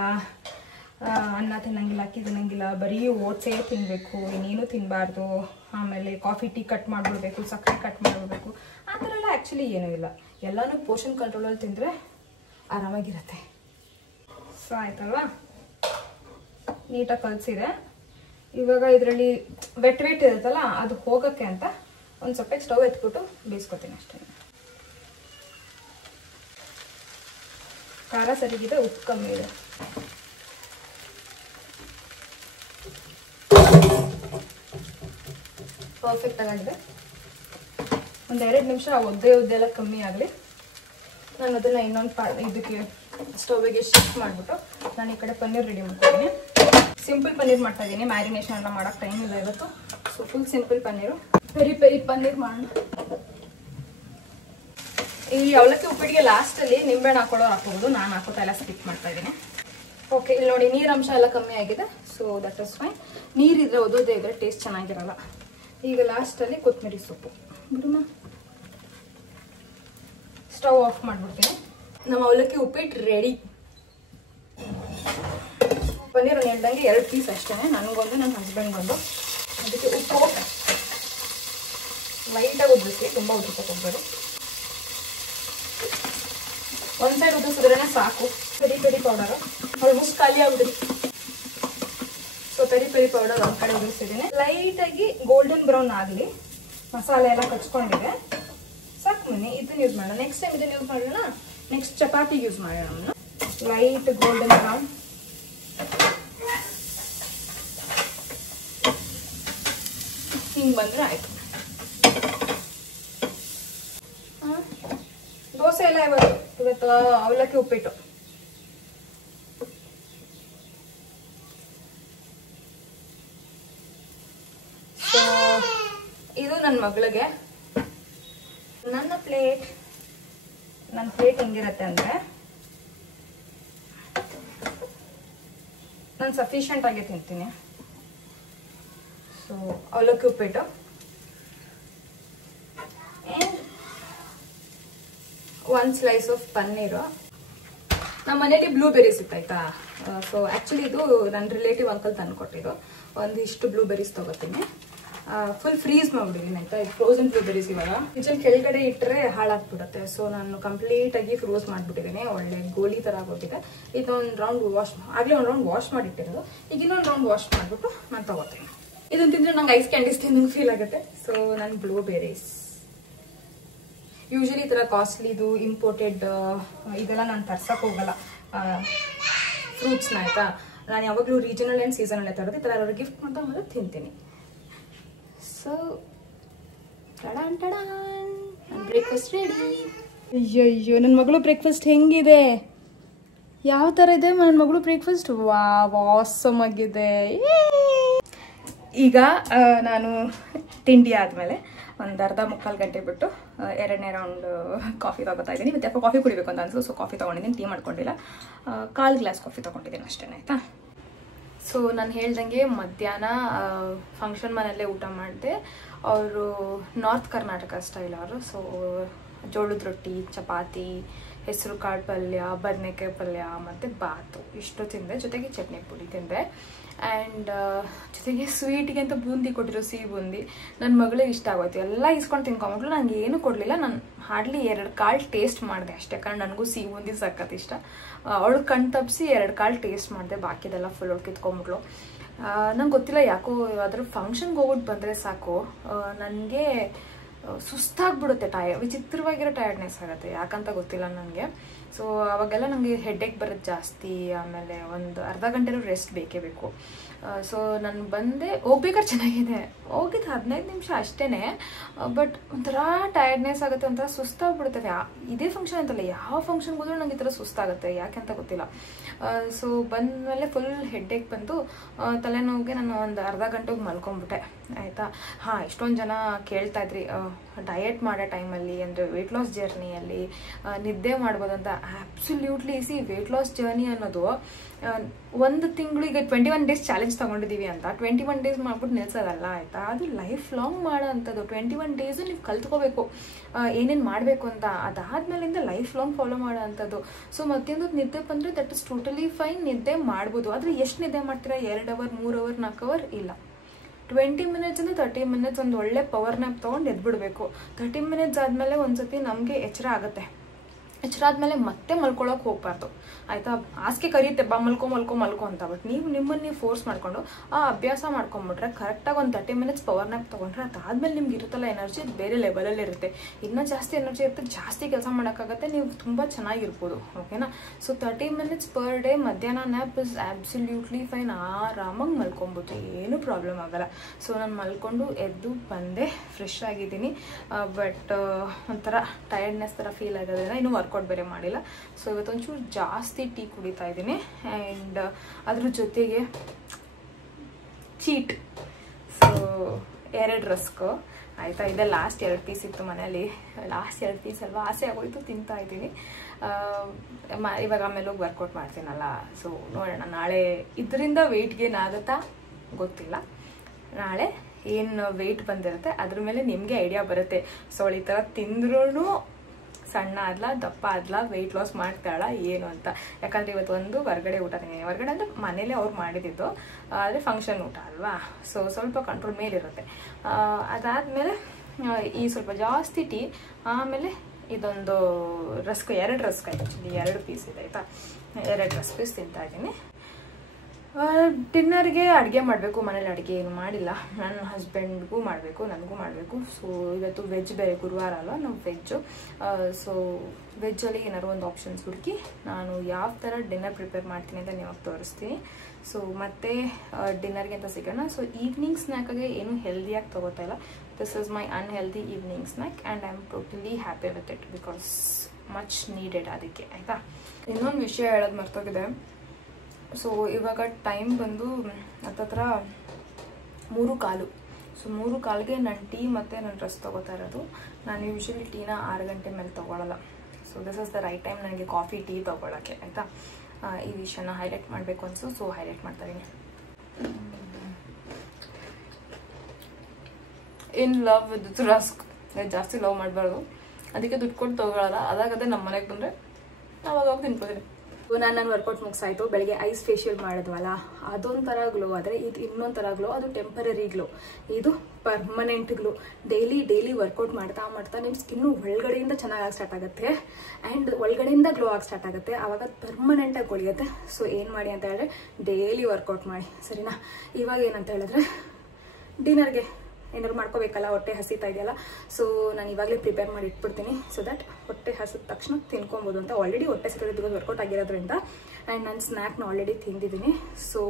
ಅನ್ನ ತಿನ್ನಂಗಿಲ್ಲ, ಅಕ್ಕಿ ತಿನ್ನಂಗಿಲ್ಲ, ಬರೀ ಓಟ್ಸೇ ತಿನ್ನಬೇಕು, ಇನ್ನೇನು ತಿನ್ನಬಾರ್ದು, ಆಮೇಲೆ ಕಾಫಿ ಟೀ ಕಟ್ ಮಾಡಿಬಿಡ್ಬೇಕು, ಸಕ್ಕರೆ ಕಟ್ ಮಾಡಿಬಿಡ್ಬೇಕು. ಆ ಥರ ಎಲ್ಲ ಆ್ಯಕ್ಚುಲಿ ಏನೂ ಇಲ್ಲ. ಎಲ್ಲನೂ ಪೋಷನ್ ಕಂಟ್ರೋಲಲ್ಲಿ ತಿಂದರೆ ಆರಾಮಾಗಿರುತ್ತೆ. ಸೊ ಆಯ್ತಲ್ವಾ, ನೀಟಾಗಿ ಕಲಿಸಿದೆ. ಇವಾಗ ಇದರಲ್ಲಿ ವೆಟ್ ಇರುತ್ತಲ್ಲ, ಅದು ಹೋಗೋಕ್ಕೆ ಅಂತ ಒಂದು ಸ್ವಲ್ಪ ಸ್ಟವ್ ಎತ್ಬಿಟ್ಟು ಬೇಯಿಸ್ಕೊತೀನಿ ಅಷ್ಟೇ. ಖಾರ ಸರಿಗಿದೆ, ಉಪ್ಪು ಕಮ್ಮಿ ಇದೆ. ಪರ್ಫೆಕ್ಟ್ ಆಗಿದೆ. ಒಂದು 2 ನಿಮಿಷ ಒದ್ದೆ ಎಲ್ಲ ಕಮ್ಮಿ ಆಗಲಿ. ನಾನು ಅದನ್ನು ಇನ್ನೊಂದು ಇದಕ್ಕೆ ಸ್ಟವ್ಗೆ ಶಿಫ್ಟ್ ಮಾಡಿಬಿಟ್ಟು ನಾನು ಈ ಕಡೆ ಪನ್ನೀರ್ ರೆಡಿ ಮಾಡ್ಕೊತೀನಿ. ಸಿಂಪಲ್ ಪನ್ನೀರ್ ಮಾಡ್ತಾ ಇದ್ದೀನಿ, ಮ್ಯಾರಿನೇಷನ್ ಎಲ್ಲ ಮಾಡೋಕ್ಕೆ ಟೈಮ್ ಇಲ್ಲ ಇವತ್ತು. So full simple paneer, peri paneer ಮಾಡೋಣ. ಈ ಅವಲಕ್ಕಿ ಉಪ್ಪಿಟ್ಟಿಗೆ ಲಾಸ್ಟಲ್ಲಿ ನಿಂಬೆಹಣ್ಣು ಹಾಕೊಳ್ಳೋರು ಹಾಕೋಬೋದು, ನಾನು ಹಾಕೋತಾ ಎಲ್ಲ ಸ್ಕಿಪ್ ಮಾಡ್ತಾ ಇದ್ದೀನಿ. ಓಕೆ, ಇಲ್ಲಿ ನೋಡಿ ನೀರಂಶ ಎಲ್ಲ ಕಮ್ಮಿ ಆಗಿದೆ. So that is fine. ನೀರಿದ್ರೆ ಓದೋದೇ ಇದ್ರೆ ಟೇಸ್ಟ್ ಚೆನ್ನಾಗಿರಲ್ಲ. ಈಗ ಲಾಸ್ಟಲ್ಲಿ ಕೊತ್ತಂಬರಿ ಸೊಪ್ಪು ಬಿಡುಮ. ಸ್ಟವ್ ಆಫ್ ಮಾಡಿಬಿಡ್ತೀನಿ. ನಮ್ಮ ಅವಲಕ್ಕಿ ಉಪ್ಪಿಟ್ಟು ರೆಡಿ. ಪನ್ನೀರ್ ಹೇಳ್ದಂಗೆ 2 ಪೀಸ್ ಅಷ್ಟೇ, ನನಗೊಂದು ನನ್ನ ಹಸ್ಬೆಂಡ್ಗೊಂದು. ಅದಕ್ಕೆ ಉಪ್ಪು ಲೈಟಾಗಿ ಉದ್ದಿಸಿ, ತುಂಬ ಉದ್ದಿಸ್ಕೊಳ್ಬೇಡಿ. ಒಂದು ಸೈಡ್ ಉದ್ದಿಸಿದ್ರೇ ಸಾಕು. ಪೆರಿ ಪೌಡರು ಆಲ್ಮೋಸ್ಟ್ ಖಾಲಿ ಆಗ್ಬಿಡಿ. ಸೊ ಪೆರಿ ಪೌಡರ್ ಒಂದು ಕಡೆ ಉದಿಸಿದ್ದೀನಿ. ಲೈಟಾಗಿ ಗೋಲ್ಡನ್ ಬ್ರೌನ್ ಆಗಲಿ. ಮಸಾಲೆ ಎಲ್ಲ ಕಚ್ಕೊಂಡಿದೆ, ಸಾಕು. ಬನ್ನಿ ಇದನ್ನ ಯೂಸ್ ಮಾಡೋಣ. ನೆಕ್ಸ್ಟ್ ಟೈಮ್ ಇದನ್ನ ಯೂಸ್ ಮಾಡೋಣ. ನೆಕ್ಸ್ಟ್ ಚಪಾತಿ ಯೂಸ್ ಮಾಡೋಣ. Light golden brown. ಹಿಂಗೆ ಬಂದರೆ ಆಯಿತು. ದೋಸೆ ಎಲ್ಲ ಇವತ್ತು ಅವಲಕ್ಕಿ ಉಪ್ಪಿಟ್ಟು. ಸೊ ಇದು ನನ್ನ ಮಗಳಿಗೆ. ನನ್ನ ಪ್ಲೇಟ್ ಹೆಂಗಿರತ್ತೆ ಅಂದರೆ, ನಾನು ಸಫಿಷಿಯೆಂಟ್ ಆಗಿ ತಿಂತೀನಿ. ಸೊ ಅವಲಕ್ಕಿ ಉಪ್ಪಿಟ್ಟು ಆ್ಯಂಡ್ 1 ಸ್ಲೈಸ್ ಆಫ್ ಪನ್ನೀರು. ನಮ್ಮ ಮನೇಲಿ ಬ್ಲೂಬೆರೀಸ್ ಇತ್ತಾಯ್ತಾ. ಸೊ ಆ್ಯಕ್ಚುಲಿ ಇದು ನನ್ನ ರಿಲೇಟಿವ್ ಅಂಕಲ್ ತಂದು ಕೊಟ್ಟಿದ್ದು. ಒಂದಿಷ್ಟು ಬ್ಲೂಬೆರೀಸ್ ತೊಗೋತೀನಿ. ಫುಲ್ ಫ್ರೀಸ್ ಮಾಡ್ಬಿಟ್ಟಿದ್ದೀನಿ ಆಯ್ತಾ. ಇದು ಫ್ರೋಸನ್ ಬ್ಲೂಬೆರೀಸ್ ಇವಾಗ ಕಿಚನ್ ಕೆಳಗಡೆ ಇಟ್ಟರೆ ಹಾಳಾಗ್ಬಿಡುತ್ತೆ. ಸೊ ನಾನು ಕಂಪ್ಲೀಟಾಗಿ ಫ್ರೋಸ್ ಮಾಡಿಬಿಟ್ಟಿದ್ದೀನಿ. ಒಳ್ಳೆ ಗೋಲಿ ಥರ ಆಗೋಗಿದೆ. ಇದೊಂದು ರೌಂಡ್ ಆಗಲೇ ಒಂದು ರೌಂಡ್ ವಾಶ್ ಮಾಡಿಟ್ಟಿರೋದು. ಈಗ ಇನ್ನೊಂದು ರೌಂಡ್ ವಾಶ್ ಮಾಡಿಬಿಟ್ಟು ನಾನು ತಗೋತೀನಿ. ಇದನ್ನು ತಿಂದರೆ ನಂಗೆ ಐಸ್ ಕ್ಯಾಂಡೀಸ್ ತಿಂದಂಗೆ ಫೀಲ್ ಆಗುತ್ತೆ. ಸೊ ನನ್ನ ಬ್ಲೂಬೆರೀಸ್ ಯೂಶಲಿ ಈ ಥರ ಕಾಸ್ಟ್ಲಿದು ಇಂಪೋರ್ಟೆಡ್ ಇದೆಲ್ಲ ನಾನು ತರ್ಸಕ್ಕೆ ಹೋಗಲ್ಲ ಫ್ರೂಟ್ಸ್ನ ಆಯಿತಾ. ನಾನು ಯಾವಾಗಲೂ ರೀಜನಲ್ ಆ್ಯಂಡ್ ಸೀಸನಲ್ಲೇ ತರೋದು. ಈ ಥರ ಯಾರು ಗಿಫ್ಟ್ ಮಾಡ್ತಾ ಆಮೇಲೆ ತಿಂತೀನಿ. ಸೊ ಟಡಾನ್ ಟಡಾನ್ ನನ್ನ ಬ್ರೇಕ್ಫಾಸ್ಟ್ ರೆಡಿ. ಅಯ್ಯಯ್ಯೋ ನನ್ನ ಮಗಳು ಬ್ರೇಕ್ಫಾಸ್ಟ್ ಹೆಂಗಿದೆ, ಯಾವ ಥರ ಇದೆ ನನ್ನ ಮಗಳು ಬ್ರೇಕ್ಫಾಸ್ಟ್? ಆಸಮ್ ಆಗಿದೆ. ಈಗ ನಾನು ತಿಂಡಿ ಆದಮೇಲೆ ಒಂದು ಅರ್ಧ ಮುಕ್ಕಾಲು ಗಂಟೆ ಬಿಟ್ಟು ಎರಡನೇ ರೌಂಡ್ ಕಾಫಿ ತಗೋತಾ ಇದ್ದೀನಿ. ಮತ್ತು ಯಾಕೋ ಕಾಫಿ ಕುಡಿಬೇಕು ಅಂತ ಅನಿಸು. ಸೊ ಕಾಫಿ ತೊಗೊಂಡಿದ್ದೀನಿ, ಟೀ ಮಾಡ್ಕೊಂಡಿಲ್ಲ. 1/4 ಗ್ಲಾಸ್ ಕಾಫಿ ತೊಗೊಂಡಿದ್ದೀನಿ ಅಷ್ಟೇ ಆಯಿತಾ. ಸೊ ನಾನು ಹೇಳ್ದಂಗೆ ಮಧ್ಯಾಹ್ನ ಫಂಕ್ಷನ್ ಮನೆಯಲ್ಲೇ ಊಟ ಮಾಡಿದೆ. ಅವರು ನಾರ್ತ್ ಕರ್ನಾಟಕ ಸ್ಟೈಲ್ ಅವರು. ಸೊ ಜೋಳದ ರೊಟ್ಟಿ, ಚಪಾತಿ, ಹೆಸರು ಕಾಳು ಪಲ್ಯ, ಬದನೆಕಾಯಿ ಪಲ್ಯ ಮತ್ತು ಬಾತು ಇಷ್ಟು ತಿಂದೆ. ಜೊತೆಗೆ ಚಟ್ನಿ ಪುಡಿ ತಿಂದೆ. ಆ್ಯಂಡ್ ಜೊತೆಗೆ ಸ್ವೀಟಿಗೆ ಅಂತ ಬೂಂದಿ ಕೊಟ್ಟಿರೋ ಸಿಹಿ ಬೂಂದಿ ನನ್ನ ಮಗಳಿಗೆ ಇಷ್ಟ ಆಗೋಯ್ತು. ಎಲ್ಲ ಇಸ್ಕೊಂಡು ತಿನ್ಕೊಂಬಿಟ್ಲು. ನನಗೆ ಏನೂ ಕೊಡಲಿಲ್ಲ. ನಾನು ಹಾರ್ಡ್ಲಿ 2 ಕಾಳು ಟೇಸ್ಟ್ ಮಾಡಿದೆ ಅಷ್ಟೇ. ಯಾಕಂದ್ರೆ ನನಗೂ ಸಿಹಿ ಬೂಂದಿ ಸಖತ್ ಇಷ್ಟ. ಅವಳು ಕಣ್ ತಪ್ಪಿಸಿ 2 ಕಾಳು ಟೇಸ್ಟ್ ಮಾಡಿದೆ. ಬಾಕಿದೆಲ್ಲ ಫುಲ್ ಅವಳು ಕಿತ್ಕೊಂಬಿಟ್ಲು. ನಂಗೆ ಗೊತ್ತಿಲ್ಲ ಯಾಕೋ ಅದ್ರ ಫಂಕ್ಷನ್ಗೆ ಹೋಗ್ಬಿಟ್ಟು ಬಂದರೆ ಸಾಕು ನನಗೆ ಸುಸ್ತಾಗ್ಬಿಡುತ್ತೆ. ವಿಚಿತ್ರವಾಗಿರೋ ಟಯರ್ಡ್ನೆಸ್ ಆಗುತ್ತೆ, ಯಾಕಂತ ಗೊತ್ತಿಲ್ಲ ನನಗೆ. ಸೊ ಅವಾಗೆಲ್ಲ ನನಗೆ ಹೆಡ್ಏಕ್ ಬರೋದು ಜಾಸ್ತಿ. ಆಮೇಲೆ ಒಂದು ಅರ್ಧ ಗಂಟೆನೂ ರೆಸ್ಟ್ ಬೇಕೇ ಬೇಕು. ಸೊ ನಾನು ಬಂದೆ, ಹೋಗ್ಬೇಕಾದ್ರೆ ಚೆನ್ನಾಗಿದೆ. ಹೋಗಿದ್ದು 15 ನಿಮಿಷ ಅಷ್ಟೇ. ಬಟ್ ಒಂಥರ ಟಯರ್ಡ್ನೆಸ್ ಆಗುತ್ತೆ, ಒಂಥರ ಸುಸ್ತಾಗ್ಬಿಡುತ್ತೆ. ಇದೇ ಫಂಕ್ಷನ್ ಅಂತಲ್ಲ, ಯಾವ ಫಂಕ್ಷನ್ಗೆ ಹೋದ್ರೂ ನಂಗೆ ಈ ಥರ ಸುಸ್ತಾಗುತ್ತೆ, ಯಾಕೆ ಅಂತ ಗೊತ್ತಿಲ್ಲ. ಸೊ ಬಂದಮೇಲೆ ಫುಲ್ ಹೆಡ್ಏಕ್ ಬಂದು ತಲೆನೋವಿಗೆ ನಾನು ಒಂದು ಅರ್ಧ ಗಂಟೆಗೆ ಮಲ್ಕೊಂಡ್ಬಿಟ್ಟೆ ಆಯಿತಾ. ಇಷ್ಟೊಂದು ಜನ ಕೇಳ್ತಾ ಇದ್ರಿ ಡಯಟ್ ಮಾಡೋ ಟೈಮಲ್ಲಿ ಅಂದರೆ ವೆಯ್ಟ್ ಲಾಸ್ ಜರ್ನಿಯಲ್ಲಿ ನಿದ್ದೆ ಮಾಡ್ಬೋದಂತ. ಆ್ಯಬ್ಸಲ್ಯೂಟ್ಲಿ ವೆಯ್ಟ್ ಲಾಸ್ ಜರ್ನಿ ಅನ್ನೋದು ಒಂದು ತಿಂಗಳಿಗೆ 21 ಡೇಸ್ ಚಾಲೆಂಜ್ ತೊಗೊಂಡಿದ್ದೀವಿ ಅಂತ 21 ಡೇಸ್ ಮಾಡ್ಬಿಟ್ಟು ನಿಲ್ಸೋದಲ್ಲ ಆಯಿತಾ. ಅದು ಲೈಫ್ ಲಾಂಗ್ ಮಾಡೋ ಅಂಥದ್ದು. 21 ಡೇಸು ನೀವು ಕಲ್ತ್ಕೋಬೇಕು ಏನೇನು ಮಾಡಬೇಕು ಅಂತ. ಅದಾದ್ಮೇಲಿಂದ ಲೈಫ್ ಲಾಂಗ್ ಫಾಲೋ ಮಾಡೋ ಅಂಥದ್ದು. ಸೊ ಮತ್ತೊಂದು ನಿದ್ದೆ ಬಂದರೆ ದಟ್ ಇಸ್ ಟೋಟಲಿ ಫೈನ್, ನಿದ್ದೆ ಮಾಡ್ಬೋದು. ಆದರೆ ಎಷ್ಟು ನಿದ್ದೆ ಮಾಡ್ತೀರಾ? 2 ಅವರ್, 3 ಅವರ್, 4 ಅವರ್ ಇಲ್ಲ. 20 ಮಿನಿಟ್ಸ್ ಅಂದರೆ 30 ಮಿನಿಟ್ಸ್ ಒಂದು ಒಳ್ಳೆ ಪವರ್ ನ್ಯಾಪ್ ತೊಗೊಂಡು ಎದ್ಬಿಡ್ಬೇಕು. 30 ಮಿನಿಟ್ಸ್ ಆದಮೇಲೆ ಒಂದ್ಸತಿ ನಮಗೆ ಎಚ್ಚರ ಆಗುತ್ತೆ. ಎಚ್ಚರ ಆದಮೇಲೆ ಮತ್ತೆ ಮಲ್ಕೊಳ್ಳೋಕೆ ಹೋಗ್ಬಾರ್ದು ಆಯಿತಾ. ಹಾಸಿಗೆ ಕರೀತೆ ಬಾ ಮಲ್ಕೊ ಅಂತ. ಬಟ್ ನೀವು ನಿಮ್ಮನ್ನು ಫೋರ್ಸ್ ಮಾಡಿಕೊಂಡು ಆ ಅಭ್ಯಾಸ ಮಾಡ್ಕೊಂಬಿಟ್ರೆ ಕರೆಕ್ಟಾಗಿ ಒಂದು 30 ಮಿನಿಟ್ಸ್ ಪವರ್ ನ್ಯಾಪ್ ತೊಗೊಂಡ್ರೆ ಅದಾದಮೇಲೆ ನಿಮ್ಗೆ ಇರುತ್ತಲ್ಲ ಎನರ್ಜಿ ಬೇರೆ ಲೆವೆಲಲ್ಲಿ ಇರುತ್ತೆ. ಇನ್ನೂ ಜಾಸ್ತಿ ಎನರ್ಜಿ ಇರುತ್ತೆ, ಜಾಸ್ತಿ ಕೆಲಸ ಮಾಡೋಕ್ಕಾಗತ್ತೆ, ನೀವು ತುಂಬ ಚೆನ್ನಾಗಿರ್ಬೋದು. ಓಕೆನಾ. ಸೊ 30 ಮಿನಿಟ್ಸ್ ಪರ್ ಡೇ ಮಧ್ಯಾಹ್ನ ನ್ಯಾಪ್ ಇಸ್ ಆ್ಯಬ್ಸಲ್ಯೂಟ್ಲಿ ಫೈನ್. ಆರಾಮಾಗಿ ಮಲ್ಕೊಬೋದು, ಏನೂ ಪ್ರಾಬ್ಲಮ್ ಆಗಲ್ಲ. ಸೊ ನಾನು ಮಲ್ಕೊಂಡು ಎದ್ದು ಬಂದೆ, ಫ್ರೆಶ್ ಆಗಿದ್ದೀನಿ. ಬಟ್ ಒಂಥರ ಟಯರ್ಡ್ನೆಸ್ ಥರ ಫೀಲ್ ಆಗೋದ್ರಿಂದ ಇನ್ನೂ ವರ್ಕೌಟ್ ಬೇರೆ ಮಾಡಿಲ್ಲ. ಸೊ ಇವತ್ತೊಂಚೂರು ಜಾಸ್ತಿ ಟೀ ಕುಡಿತಾ ಇದ್ದೀನಿ. ಆ್ಯಂಡ್ ಅದ್ರ ಜೊತೆಗೆ ಚೀಟ್. ಸೊ 2 ರಸ್ಕು ಆಯಿತಾ. ಇದೆ ಲಾಸ್ಟ್ 2 ಪೀಸ್ ಇತ್ತು ಮನೇಲಿ. ಲಾಸ್ಟ್ 2 ಪೀಸ್ ಅಲ್ವಾ, ಆಸೆ ಆಗೋಯ್ತು, ತಿಂತಾ ಇದ್ದೀನಿ. ಇವಾಗ ಆಮೇಲೆ ಹೋಗಿ ವರ್ಕೌಟ್ ಮಾಡ್ತೀನಲ್ಲ. ಸೊ ನೋಡೋಣ ನಾಳೆ ಇದರಿಂದ ವೆಯ್ಟ್ ಗೇನ್ ಆಗುತ್ತಾ ಗೊತ್ತಿಲ್ಲ. ನಾಳೆ ಏನು ವೆಯ್ಟ್ ಬಂದಿರುತ್ತೆ ಅದ್ರ ಮೇಲೆ ನಿಮಗೆ ಐಡಿಯಾ ಬರುತ್ತೆ. ಸೊ ಅವಳು ಈ ಥರ ತಿಂದ್ರೂ ಸಣ್ಣ ಆದ್ಲಾ ದಪ್ಪ ಆದ್ಲಾ ವೆಯ್ಟ್ ಲಾಸ್ ಮಾಡ್ತಾಳ ಏನು ಅಂತ. ಯಾಕಂದರೆ ಇವತ್ತು ಒಂದು ಹೊರಗಡೆ ಊಟ ತಿಂತೀನಿ. ಹೊರಗಡೆ ಅಂದರೆ ಮನೇಲೆ ಅವ್ರು ಮಾಡಿದ್ದು, ಆದರೆ ಫಂಕ್ಷನ್ ಊಟ ಅಲ್ವಾ. ಸೊ ಸ್ವಲ್ಪ ಕಂಟ್ರೋಲ್ ಮೇಲಿರುತ್ತೆ. ಅದಾದಮೇಲೆ ಈ ಸ್ವಲ್ಪ ಜಾಸ್ತಿ ಟೀ, ಆಮೇಲೆ ಇದೊಂದು ರಸ್ಕ್, 2 ರಸ್ಕ್ ಆಯ್ತು. ಆ್ಯಕ್ಚುಲಿ 2 ಪೀಸ್ ಇದೆ ಆಯಿತಾ. 2 ರಸ್ಕ್ ಪೀಸ್ ತಿಂತಾ ಇದ್ದೀನಿ. ಡಿನ್ನರ್ಗೆ ಅಡುಗೆ ಮಾಡಬೇಕು. ಮನೇಲಿ ಅಡುಗೆ ಏನು ಮಾಡಿಲ್ಲ. ನನ್ನ ಹಸ್ಬೆಂಡ್ಗೂ ಮಾಡಬೇಕು, ನನಗೂ ಮಾಡಬೇಕು. ಸೊ ಇವತ್ತು ವೆಜ್ ಬೇರೆ, ಗುರುವಾರ ಅಲ್ವಾ, ನಾವು ವೆಜ್ಜು. ಸೊ ವೆಜ್ಜಲ್ಲಿ ಏನಾದ್ರು ಒಂದು ಆಪ್ಷನ್ಸ್ ಹುಡುಕಿ ನಾನು ಯಾವ ಥರ ಡಿನ್ನರ್ ಪ್ರಿಪೇರ್ ಮಾಡ್ತೀನಿ ಅಂತ ನಿಮಗೆ ತೋರಿಸ್ತೀನಿ. ಸೊ ಮತ್ತೆ ಡಿನ್ನರ್ಗೆ ಅಂತ ಸಿಗೋಣ. ಸೊ ಈವ್ನಿಂಗ್ ಸ್ನ್ಯಾಕಾಗೆ ಏನು ಹೆಲ್ದಿಯಾಗಿ ತೊಗೋತಾ ಇಲ್ಲ. This is my unhealthy evening snack and I am totally happy with it because much needed ಅದಕ್ಕೆ ಆಯಿತಾ. ಇನ್ನೊಂದು ವಿಷಯ ಹೇಳೋದು ಮರ್ತೋಗಿದೆ. ಸೊ ಇವಾಗ ಟೈಮ್ ಬಂದು ಹತ್ತತ್ರ 3:15. ಸೊ 3:15ಗೆ ನಾನು ಟೀ ಮತ್ತು ನಾನು ಡ್ರೆಸ್ ತೊಗೋತಾ ಇರೋದು. ನಾನು ಯೂಶ್ವಲಿ ಟೀನ 6 ಗಂಟೆ ಮೇಲೆ ತೊಗೊಳ್ಳಲ್ಲ. So this is the right time ನನಗೆ ಕಾಫಿ ಟೀ ತೊಗೊಳಕ್ಕೆ ಆಯಿತಾ. ಈ ವಿಷಯನ ಹೈಲೈಟ್ ಮಾಡಬೇಕು ಅನಿಸು. ಸೊ ಹೈಲೈಟ್ ಮಾಡ್ತಾಯಿದ್ದೀನಿ. In love with rusk. ಜಾಸ್ತಿ ಲವ್ ಮಾಡಬಾರ್ದು, ಅದಕ್ಕೆ ದುಡ್ಡು ಕೊಟ್ಟು ತೊಗೊಳ್ಳಲ್ಲ. ಅದಾಗದೆ ನಮ್ಮ ಮನೆಗೆ ಬಂದರೆ ಅವಾಗ ತಿನ್ಕೋತೀನಿ. ನಾನು ವರ್ಕೌಟ್ ಮುಗಿಸಾಯ್ತು. ಬೆಳಗ್ಗೆ ಐಸ್ ಫೇಶಿಯಲ್ ಮಾಡಿದ್ವಲ್ಲ, ಅದೊಂಥರ ಗ್ಲೋ. ಆದರೆ ಇದು ಇನ್ನೊಂಥರ ಗ್ಲೋ. ಅದು ಟೆಂಪರರಿ ಗ್ಲೋ, ಇದು ಪರ್ಮನೆಂಟ್ ಗ್ಲೋ. ಡೈಲಿ ವರ್ಕೌಟ್ ಮಾಡ್ತಾ ನಿಮ್ಮ ಸ್ಕಿನ್ನು ಒಳಗಡೆಯಿಂದ ಚೆನ್ನಾಗಿ ಸ್ಟಾರ್ಟ್ ಆಗುತ್ತೆ ಆ್ಯಂಡ್ ಒಳಗಡೆಯಿಂದ ಗ್ಲೋ ಆಗಿ ಸ್ಟಾರ್ಟ್ ಆಗುತ್ತೆ. ಆವಾಗ ಪರ್ಮನೆಂಟಾಗಿ ಹೊಳಿಯುತ್ತೆ. ಸೊ ಏನು ಮಾಡಿ ಅಂತ ಹೇಳಿದ್ರೆ ಡೈಲಿ ವರ್ಕೌಟ್ ಮಾಡಿ, ಸರಿನಾ? ಇವಾಗ ಏನಂತ ಹೇಳಿದ್ರೆ ಡಿನ್ನರ್ಗೆ ಏನಾದ್ರು ಮಾಡ್ಕೋಬೇಕಲ್ಲ, ಹೊಟ್ಟೆ ಹಸಿತಾ ಇದೆಯಲ್ಲ. ಸೊ ನಾನು ಇವಾಗಲೇ ಪ್ರಿಪೇರ್ ಮಾಡಿ ಇಟ್ಬಿಡ್ತೀನಿ, ಸೊ ದಟ್ ಹೊಟ್ಟೆ ಹಸಿದ ತಕ್ಷಣ ತಿನ್ಕೊಬೋದು ಅಂತ. ಆಲ್ರೆಡಿ ಹೊಟ್ಟೆ ಹಸಿತದೆ ಬಿಕಾಸ್ ವರ್ಕೌಟ್ ಆಗಿರೋದ್ರಿಂದ. ಆ್ಯಂಡ್ ನಾನು ಸ್ನ್ಯಾಕ್ನ ಆಲ್ರೆಡಿ ತಿಂದಿದ್ದೀನಿ. ಸೊ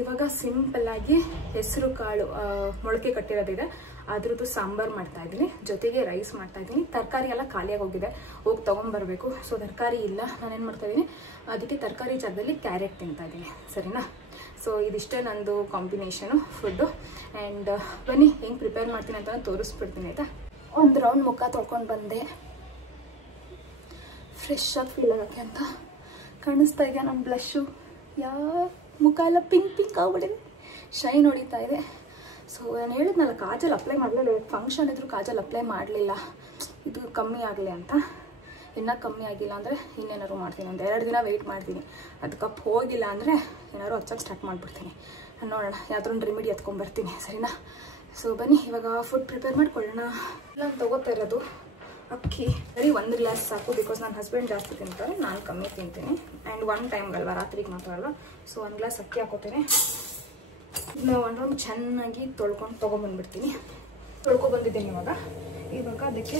ಇವಾಗ ಸಿಂಪಲ್ಲಾಗಿ ಹೆಸರು ಕಾಳು ಮೊಳಕೆ ಕಟ್ಟಿರೋದಿದೆ, ಅದ್ರದ್ದು ಸಾಂಬಾರು ಮಾಡ್ತಾಯಿದ್ದೀನಿ. ಜೊತೆಗೆ ರೈಸ್ ಮಾಡ್ತಾಯಿದ್ದೀನಿ. ತರಕಾರಿ ಎಲ್ಲ ಖಾಲಿಯಾಗಿ ಹೋಗಿದೆ, ಹೋಗಿ ತೊಗೊಂಬರ್ಬೇಕು. ಸೊ ತರಕಾರಿ ಇಲ್ಲ, ನಾನೇನು ಮಾಡ್ತಾಯಿದ್ದೀನಿ, ಅದಕ್ಕೆ ತರಕಾರಿ ಜಾಗದಲ್ಲಿ ಕ್ಯಾರೆಟ್ ತಿಂತಾಯಿದ್ದೀನಿ, ಸರಿನಾ? ಸೊ ಇದಿಷ್ಟೇ ನಂದು ಕಾಂಬಿನೇಷನು ಫುಡ್ಡು. ಆ್ಯಂಡ್ ಬನ್ನಿ ಹೆಂಗೆ ಪ್ರಿಪೇರ್ ಮಾಡ್ತೀನಿ ಅಂತ ತೋರಿಸ್ಬಿಡ್ತೀನಿ ಆಯಿತಾ. ಒಂದು ರೌಂಡ್ ಮುಖ ತೊಳ್ಕೊಂಡು ಬಂದೆ, ಫ್ರೆಶ್ ಆಗಿ ಫೀಲ್ ಆಗೋಕ್ಕೆ ಅಂತ. ಕಾಣಿಸ್ತಾ ಇದೆಯಾ ನಮ್ಮ ಬ್ಲಶ್ಶು? ಮುಖ ಎಲ್ಲ ಪಿಂಕ್ ಆಗ್ಬಿಟ್ಟಿದೆ, ಶೈನ್ ಹೊಡಿತಾ ಇದೆ. ಸೊ ನಾನು ಹೇಳಿದ್ನಲ್ಲ ಕಾಜಲ್ ಅಪ್ಲೈ ಮಾಡಲಿಲ್ಲ, ಫಂಕ್ಷನ್ ಇದ್ರೂ ಕಾಜಲ್ ಅಪ್ಲೈ ಮಾಡಲಿಲ್ಲ, ಇದು ಕಮ್ಮಿ ಆಗಲಿ ಅಂತ. ಇನ್ನೂ ಕಮ್ಮಿ ಆಗಿಲ್ಲ ಅಂದರೆ ಇನ್ನೇನಾದ್ರು ಮಾಡ್ತೀನಿ, ಒಂದು 2 ದಿನ ವೆಯ್ಟ್ ಮಾಡ್ತೀನಿ. ಅದು ಕಪ್ ಹೋಗಿಲ್ಲ ಅಂದರೆ ಏನಾದ್ರು ಹಚ್ಚಕ್ಕೆ ಸ್ಟಾರ್ಟ್ ಮಾಡಿಬಿಡ್ತೀನಿ. ನೋಡೋಣ, ಯಾವ್ದೊಂದು ರೆಮಿಡಿ ಎತ್ಕೊಂಡ್ಬರ್ತೀನಿ, ಸರಿನಾ? ಸೊ ಬನ್ನಿ ಇವಾಗ ಫುಡ್ ಪ್ರಿಪೇರ್ ಮಾಡ್ಕೊಳ್ಳೋಣ. ನಾನು ತೊಗೋತಾ ಇರೋದು ಅಕ್ಕಿ ಬರೀ 1 ಗ್ಲಾಸ್ ಸಾಕು, ಬಿಕಾಸ್ ನನ್ನ ಹಸ್ಬೆಂಡ್ ಜಾಸ್ತಿ ತಿಂತಾರೆ, ನಾನು ಕಮ್ಮಿ ತಿಂತೀನಿ. ಆ್ಯಂಡ್ 1 ಟೈಮ್ಗಲ್ವ, ರಾತ್ರಿಗೆ ಮಾತ್ರ ಅಲ್ವಾ. ಸೊ 1 ಗ್ಲಾಸ್ ಅಕ್ಕಿ ಹಾಕೋತೀನಿ. ಇದನ್ನ 1 ರೌಂಡ್ ಚೆನ್ನಾಗಿ ತೊಗೊಂಬಂದ್ಬಿಡ್ತೀನಿ. ತೊಳ್ಕೊಬಂದಿದ್ದೀನಿ ಇವಾಗ ಅದಕ್ಕೆ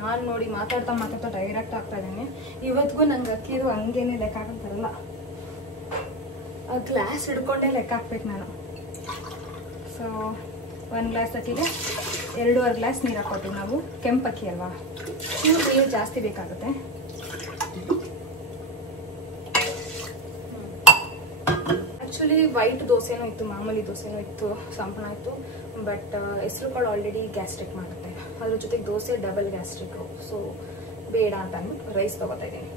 ನಾನು ನೋಡಿ ಮಾತಾಡ್ತಾ ಡೈರೆಕ್ಟ್ ಆಗ್ತಾ ಇದ್ದೀನಿ. ಇವತ್ತಿಗೂ ನಂಗೆ ಅಕ್ಕಿದು ಹಂಗೇನೆ ಲೆಕ್ಕ ಹಾಕಕ್ಕೆ ಬರಲ್ಲ, ಆ ಗ್ಲಾಸ್ ಹಿಡ್ಕೊಂಡೇ ಲೆಕ್ಕ ಹಾಕ್ಬೇಕು ನಾನು. ಸೊ 1 ಗ್ಲಾಸ್ ಅಕ್ಕಿಗೆ 2.5 ಗ್ಲಾಸ್ ನೀರು ಹಾಕೋತೀವಿ ನಾವು. ಕೆಂಪಕ್ಕಿ ಅಲ್ವಾ, ನೀರು ಜಾಸ್ತಿ ಬೇಕಾಗುತ್ತೆ. ಆ್ಯಕ್ಚುಲಿ ವೈಟ್ ದೋಸೆನೂ ಇತ್ತು, ಮಾಮೂಲಿ ದೋಸೆನೂ ಇತ್ತು, ಸಂಪಣ ಇತ್ತು. ಬಟ್ ಹೆಸರು ಕಾಳು ಆಲ್ರೆಡಿ ಗ್ಯಾಸ್ಟ್ರಿಕ್ ಮಾಡುತ್ತೆ, ಅದ್ರ ಜೊತೆಗೆ ದೋಸೆ ಡಬಲ್ ಗ್ಯಾಸ್ಟ್ರಿಕ್ಕು. ಸೊ ಬೇಡ ಅಂತ ಅಂದ್ಬಿಟ್ಟು ರೈಸ್ ತೊಗೋತಾ ಇದ್ದೀನಿ.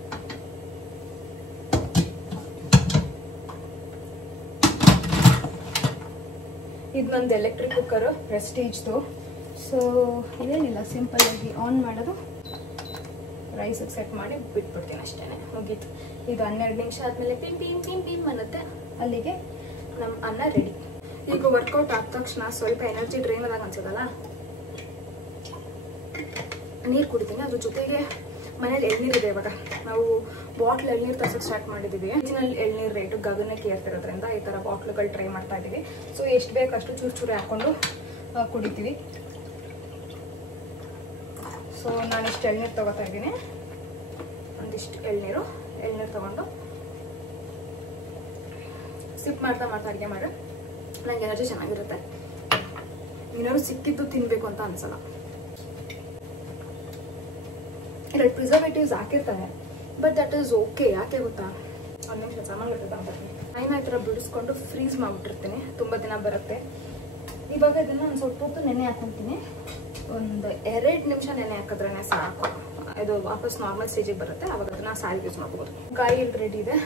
ಇದು ನಂದು ಎಲೆಕ್ಟ್ರಿಕ್ ಕುಕ್ಕರು, ಪ್ರೆಸ್ಟೀಜ್ದು. ಸೊ ಏನಿಲ್ಲ, ಸಿಂಪಲ್ಲಾಗಿ ಆನ್ ಮಾಡೋದು, ರೈಸಿಗೆ ಸೆಟ್ ಮಾಡಿ ಬಿಟ್ಬಿಡ್ತೀನಿ, ಅಷ್ಟೇ, ಮುಗೀತು. ಇದು 12 ನಿಮಿಷ ಆದಮೇಲೆ ಪಿಮ್ ಅನ್ನತ್ತೆ, ಅಲ್ಲಿಗೆ ನಮ್ಮ ಅನ್ನ ರೆಡಿ. ಈಗ ವರ್ಕೌಟ್ ಆದ ತಕ್ಷಣ ಸ್ವಲ್ಪ ಎನರ್ಜಿ ಡ್ರೈನ್ ಆದಾಗ ಅನ್ಸೋದಲ್ಲ, ನೀರು ಕುಡಿತೀನಿ. ಅದ್ರ ಜೊತೆಗೆ ಮನೇಲಿ ಎಳ್ನೀರಿದೆ. ಇವಾಗ ನಾವು ಬಾಟ್ಲ್ ಎಳ್ನೀರು ತರ್ಸೋಕೆ ಸ್ಟಾರ್ಟ್ ಮಾಡಿದ್ದೀವಿ. ಒರಿಜಿನಲ್ ಎಳ್ನೀರು ರೇಟು ಗಗನಕ್ಕೆ ಏರ್ತಿರೋದ್ರಿಂದ ಈ ಥರ ಬಾಟ್ಲುಗಳು ಟ್ರೈ ಮಾಡ್ತಾ ಇದ್ದೀವಿ. ಸೊ ಎಷ್ಟು ಬೇಕಷ್ಟು ಚೂರು ಹಾಕ್ಕೊಂಡು ಕುಡಿತೀವಿ. ಸೊ ನಾನು ಇಷ್ಟು ಎಳ್ನೀರು ತೊಗೋತಾ ಇದ್ದೀನಿ, ಒಂದಿಷ್ಟು ಎಳ್ನೀರು ತೊಗೊಂಡು ಸಿಪ್ ಮಾಡ್ತಾ ಅಡುಗೆ ಮಾಡಿ ನಂಗೆ ಎನರ್ಜಿ ಚೆನ್ನಾಗಿರುತ್ತೆ. ಏನಾದ್ರು ಸಿಕ್ಕಿದ್ದು ತಿನ್ನಬೇಕು ಅಂತ ಅನ್ಸಲ್ಲ. 2 ಪ್ರಿಸರ್ವೇಟಿವ್ಸ್ ಹಾಕಿರ್ತಾರೆ, ಬಟ್ ದಟ್ ಈಸ್ ಓಕೆ. ಯಾಕೆ ಗೊತ್ತಾ, 1 ನಿಮಿಷ ಸಾಮಾನು ನಾನು ಈ ಥರ ಬಿಡಿಸ್ಕೊಂಡು ಫ್ರೀಸ್ ಮಾಡಿಬಿಟ್ಟಿರ್ತೀನಿ, ತುಂಬ ದಿನ ಬರುತ್ತೆ. ಇವಾಗ ಇದನ್ನು ಒಂದು ಸ್ವಲ್ಪ ಹೊತ್ತು ನೆನೆ ಹಾಕ್ಕೊತೀನಿ. ಒಂದು 2 ನಿಮಿಷ ನೆನೆ ಹಾಕಿದ್ರೇ ಸಾಕು, ಇದು ವಾಪಸ್ ನಾರ್ಮಲ್ ಸ್ಟೇಜಿಗೆ ಬರುತ್ತೆ. ಅವಾಗ ಅದನ್ನು ಸಾರಿಗೆ ಯೂಸ್ ಮಾಡ್ಬೋದು. ಕಾಯಿ ರೆಡಿ ಇದೆ,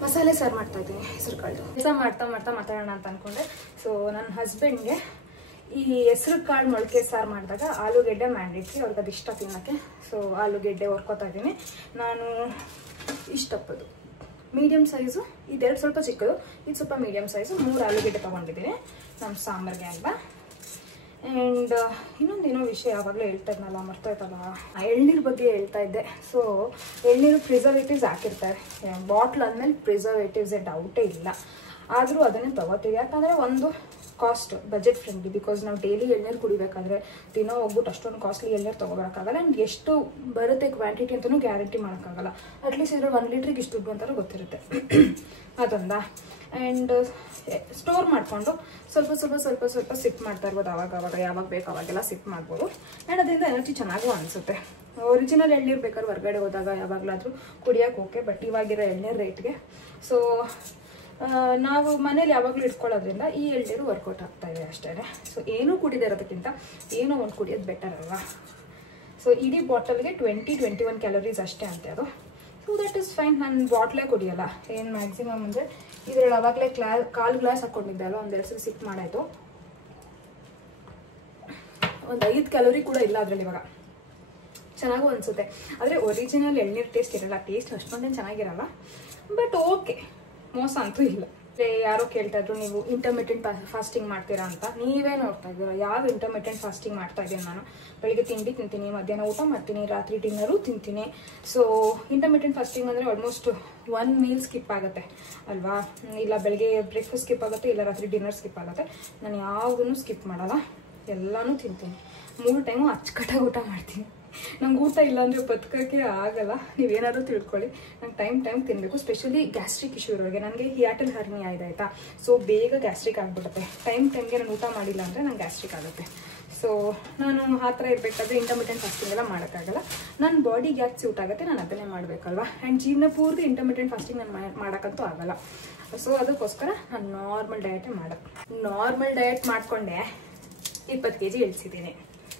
ಮಸಾಲೆ ಸಾರು ಮಾಡ್ತಾ ಇದ್ದೀನಿ ಹೆಸರು ಕಾಳು. ಕೆಲಸ ಮಾಡ್ತಾ ಮಾತಾಡೋಣ ಅಂತ ಅಂದ್ಕೊಂಡೆ. ಸೊ ನನ್ನ ಹಸ್ಬೆಂಡ್ಗೆ ಈ ಹೆಸರು ಕಾಳು ಮೊಳಕೆ ಸಾರು ಮಾಡಿದಾಗ ಆಲೂಗೆಡ್ಡೆ ಮ್ಯಾಂಡೇಟ್ರಿ, ಅವ್ರಿಗೆ ಅದು ಇಷ್ಟ ತಿನ್ನೋಕ್ಕೆ. ಸೊ ಆಲೂಗೆಡ್ಡೆ ಹೊರ್ಕೋತಾ ಇದ್ದೀನಿ. ನಾನು ಇಷ್ಟಪದ್ದು ಮೀಡಿಯಮ್ ಸೈಜು, ಇದೆರಡು ಸ್ವಲ್ಪ ಚಿಕ್ಕದು, ಇದು ಸ್ವಲ್ಪ ಮೀಡಿಯಮ್ ಸೈಜು. 3 ಆಲೂಗೆಡ್ಡೆ ತೊಗೊಂಡಿದ್ದೀನಿ ನಮ್ಮ ಸಾಂಬಾರಿಗೆ ಅಲ್ವಾ. ಆ್ಯಂಡ್ ಇನ್ನೊಂದೇನೋ ವಿಷಯ ಯಾವಾಗಲೂ ಹೇಳ್ತಾ ಇದ್ನಲ್ಲ, ಮರ್ತೋಯ್ತಲ್ಲ, ಎಳ್ನೀರು ಬಗ್ಗೆ ಹೇಳ್ತಾ ಇದ್ದೆ. ಸೊ ಎಳ್ನೀರು ಪ್ರಿಸರ್ವೇಟಿವ್ಸ್ ಹಾಕಿರ್ತಾರೆ, ಬಾಟ್ಲ್ ಅಂದಮೇಲೆ ಪ್ರಿಸರ್ವೇಟಿವ್ಸ್ ಡೌಟೇ ಇಲ್ಲ. ಆದರೂ ಅದನ್ನೇ ತೊಗೋತೀವಿ, ಯಾಕಂದರೆ ಒಂದು ಕಾಸ್ಟ್ ಬಜೆಟ್ ಫ್ರೆಂಡ್ಲಿ. ಬಿಕಾಸ್ ನಾವು ಡೈಲಿ ಎಳ್ನೀರು ಕುಡಿಬೇಕಾದ್ರೆ ದಿನ ಹೋಗ್ಬಿಟ್ಟು ಅಷ್ಟೊಂದು ಕಾಸ್ಟ್ಲಿ ಎಳ್ನೀರು ತೊಗೋಬರೋಕ್ಕಾಗಲ್ಲ. ಆ್ಯಂಡ್ ಎಷ್ಟು ಬರುತ್ತೆ ಕ್ವಾಂಟಿಟಿ ಅಂತಲೂ ಗ್ಯಾರಂಟಿ ಮಾಡೋಕ್ಕಾಗಲ್ಲ. ಅಟ್ಲೀಸ್ಟ್ ಇದ್ರಲ್ಲಿ 1 ಲೀಟ್ರಿಗೆ ಇಷ್ಟು ದುಡ್ಡು ಅಂತಲೂ ಗೊತ್ತಿರುತ್ತೆ, ಅದೊಂದ. ಆ್ಯಂಡ್ ಸ್ಟೋರ್ ಮಾಡಿಕೊಂಡು ಸ್ವಲ್ಪ ಸಿಪ್ ಮಾಡ್ತಾ ಇರ್ಬೋದು. ಆವಾಗ ಯಾವಾಗ ಬೇಕು ಅವಾಗೆಲ್ಲ ಸಿಪ್ ಮಾಡ್ಬೋದು. ಆ್ಯಂಡ್ ಅದರಿಂದ ಎನರ್ಜಿ ಚೆನ್ನಾಗೂ ಅನಿಸುತ್ತೆ. ಒರಿಜಿನಲ್ ಎಳ್ನೀರು ಬೇಕಾದ್ರೆ ಹೊರಗಡೆ ಹೋದಾಗ ಯಾವಾಗಲಾದರೂ ಕುಡಿಯೋಕೆ ಓಕೆ, ಬಟ್ ಇವಾಗಿರೋ ಎಳ್ನೀರು ರೇಟ್ಗೆ ಸೊ ನಾವು ಮನೇಲಿ ಯಾವಾಗಲೂ ಇಟ್ಕೊಳ್ಳೋದ್ರಿಂದ ಈ ಎಳ್ನೀರು ವರ್ಕೌಟ್ ಆಗ್ತಾ ಇದೆ ಅಷ್ಟೇ. ಸೊ ಏನೂ ಕುಡಿದೇ ಇರೋದಕ್ಕಿಂತ ಏನೋ ಒಂದು ಕುಡಿಯೋದು ಬೆಟರ್ ಅಲ್ವಾ. ಸೊ ಇಡೀ ಬಾಟಲ್ಗೆ 20-21 ಕ್ಯಾಲೋರೀಸ್ ಅಷ್ಟೇ ಅಂತೆ ಅದು. So that is fine. ನಾನು ಬಾಟ್ಲೇ ಕುಡಿಯೋಲ್ಲ, ಏನು ಮ್ಯಾಕ್ಸಿಮಮ್ ಅಂದರೆ ಇದರಲ್ಲಿ ಅವಾಗಲೇ 1/4 ಗ್ಲಾಸ್ ಹಾಕ್ಕೊಂಡಿದ್ದೆ ಅಲ್ಲ, 1-2 ಸಲ ಸಿಪ್ ಮಾಡಾಯಿತು. ಒಂದು 5 ಕ್ಯಾಲೋರಿ ಕೂಡ ಇಲ್ಲ ಅದರಲ್ಲಿ ಇವಾಗ. ಚೆನ್ನಾಗೂ ಅನಿಸುತ್ತೆ. ಆದರೆ ಒರಿಜಿನಲ್ ಎಳ್ನೀರು ಟೇಸ್ಟ್ ಇರಲ್ಲ, ಟೇಸ್ಟ್ ಅಷ್ಟೊಂದೇನು ಚೆನ್ನಾಗಿರಲ್ಲ. ಬಟ್ ಓಕೆ, ಮೋಸ ಅಂತೂ ಇಲ್ಲ. ಯಾರೋ ಕೇಳ್ತಾ ಇದ್ರು ನೀವು ಇಂಟರ್ಮಿಟೆಂಟ್ ಫಾಸ್ಟಿಂಗ್ ಮಾಡ್ತೀರಾ ಅಂತ. ನೀವೇ ನೋಡ್ತಾ ಇದ್ದೀರಾ ಯಾವ ಇಂಟರ್ಮಿಟೆಂಟ್ ಫಾಸ್ಟಿಂಗ್ ಮಾಡ್ತಾ ಇದ್ದೀನಿ ನಾನು. ಬೆಳಿಗ್ಗೆ ತಿಂಡಿ ತಿಂತೀನಿ, ಮಧ್ಯಾಹ್ನ ಊಟ ಮಾಡ್ತೀನಿ, ರಾತ್ರಿ ಡಿನ್ನರು ತಿಂತೀನಿ. ಸೊ ಇಂಟರ್ಮಿಟೆಂಟ್ ಫಾಸ್ಟಿಂಗ್ ಅಂದರೆ ಆಲ್ಮೋಸ್ಟ್ 1 ಮೀಲ್ ಸ್ಕಿಪ್ ಆಗುತ್ತೆ ಅಲ್ವಾ. ಇಲ್ಲ ಬೆಳಿಗ್ಗೆ ಬ್ರೇಕ್ಫಾಸ್ಟ್ ಸ್ಕಿಪ್ ಆಗುತ್ತೆ, ಇಲ್ಲ ರಾತ್ರಿ ಡಿನ್ನರ್ ಸ್ಕಿಪ್ ಆಗುತ್ತೆ. ನಾನು ಯಾವುದನ್ನು ಸ್ಕಿಪ್ ಮಾಡಲ್ಲ, ಎಲ್ಲನೂ ತಿಂತೀನಿ. 3 ಟೈಮು ಅಚ್ಚುಕಟ್ಟಾಗಿ ಊಟ ಮಾಡ್ತೀನಿ. ನಂಗೆ ಊಟ ಇಲ್ಲ ಅಂದರೆ ಬದುಕೋಕ್ಕೆ ಆಗಲ್ಲ. ನೀವೇನಾದರೂ ತಿಳ್ಕೊಳ್ಳಿ, ನಂಗೆ ಟೈಮ್ ತಿನ್ನಬೇಕು. ಸ್ಪೆಷಲಿ ಗ್ಯಾಸ್ಟ್ರಿಕ್ ಇಶ್ಯೂ ಇರೋರಿಗೆ. ನನಗೆ ಹಿಯಾಟಲ್ ಹರ್ನಿಯಾ ಇದೆ ಆಯಿತಾ. ಸೊ ಬೇಗ ಗ್ಯಾಸ್ಟ್ರಿಕ್ ಆಗಿಬಿಡುತ್ತೆ. ಟೈಮ್ಗೆ ನಾನು ಊಟ ಮಾಡಿಲ್ಲ ಅಂದರೆ ನಂಗೆ ಗ್ಯಾಸ್ಟ್ರಿಕ್ ಆಗುತ್ತೆ. ಸೊ ನಾನು ಆ ಥರ ಇರಬೇಕಾದ್ರೆ ಇಂಟರ್ಮಿಟೆಂಟ್ ಫಾಸ್ಟಿಂಗ್ ಎಲ್ಲ ಮಾಡೋಕ್ಕಾಗಲ್ಲ. ನನ್ನ ಬಾಡಿಗೆ ಯಾಕೆ ಸೂಟ್ ಆಗುತ್ತೆ ನಾನು ಅದನ್ನೇ ಮಾಡಬೇಕಲ್ವಾ. ಆ್ಯಂಡ್ ಜೀವನ ಪೂರ್ತಿ ಇಂಟರ್ಮಿಟೆಂಟ್ ಫಾಸ್ಟಿಂಗ್ ನಾನು ಮಾಡೋಕ್ಕಂತೂ ಆಗಲ್ಲ. ಸೊ ಅದಕ್ಕೋಸ್ಕರ ನಾನು ನಾರ್ಮಲ್ ಡಯಟೇ ಮಾಡೋದು. ನಾರ್ಮಲ್ ಡಯಟ್ ಮಾಡಿಕೊಂಡೆ 20 kg ಇಳಿಸಿದ್ದೀನಿ.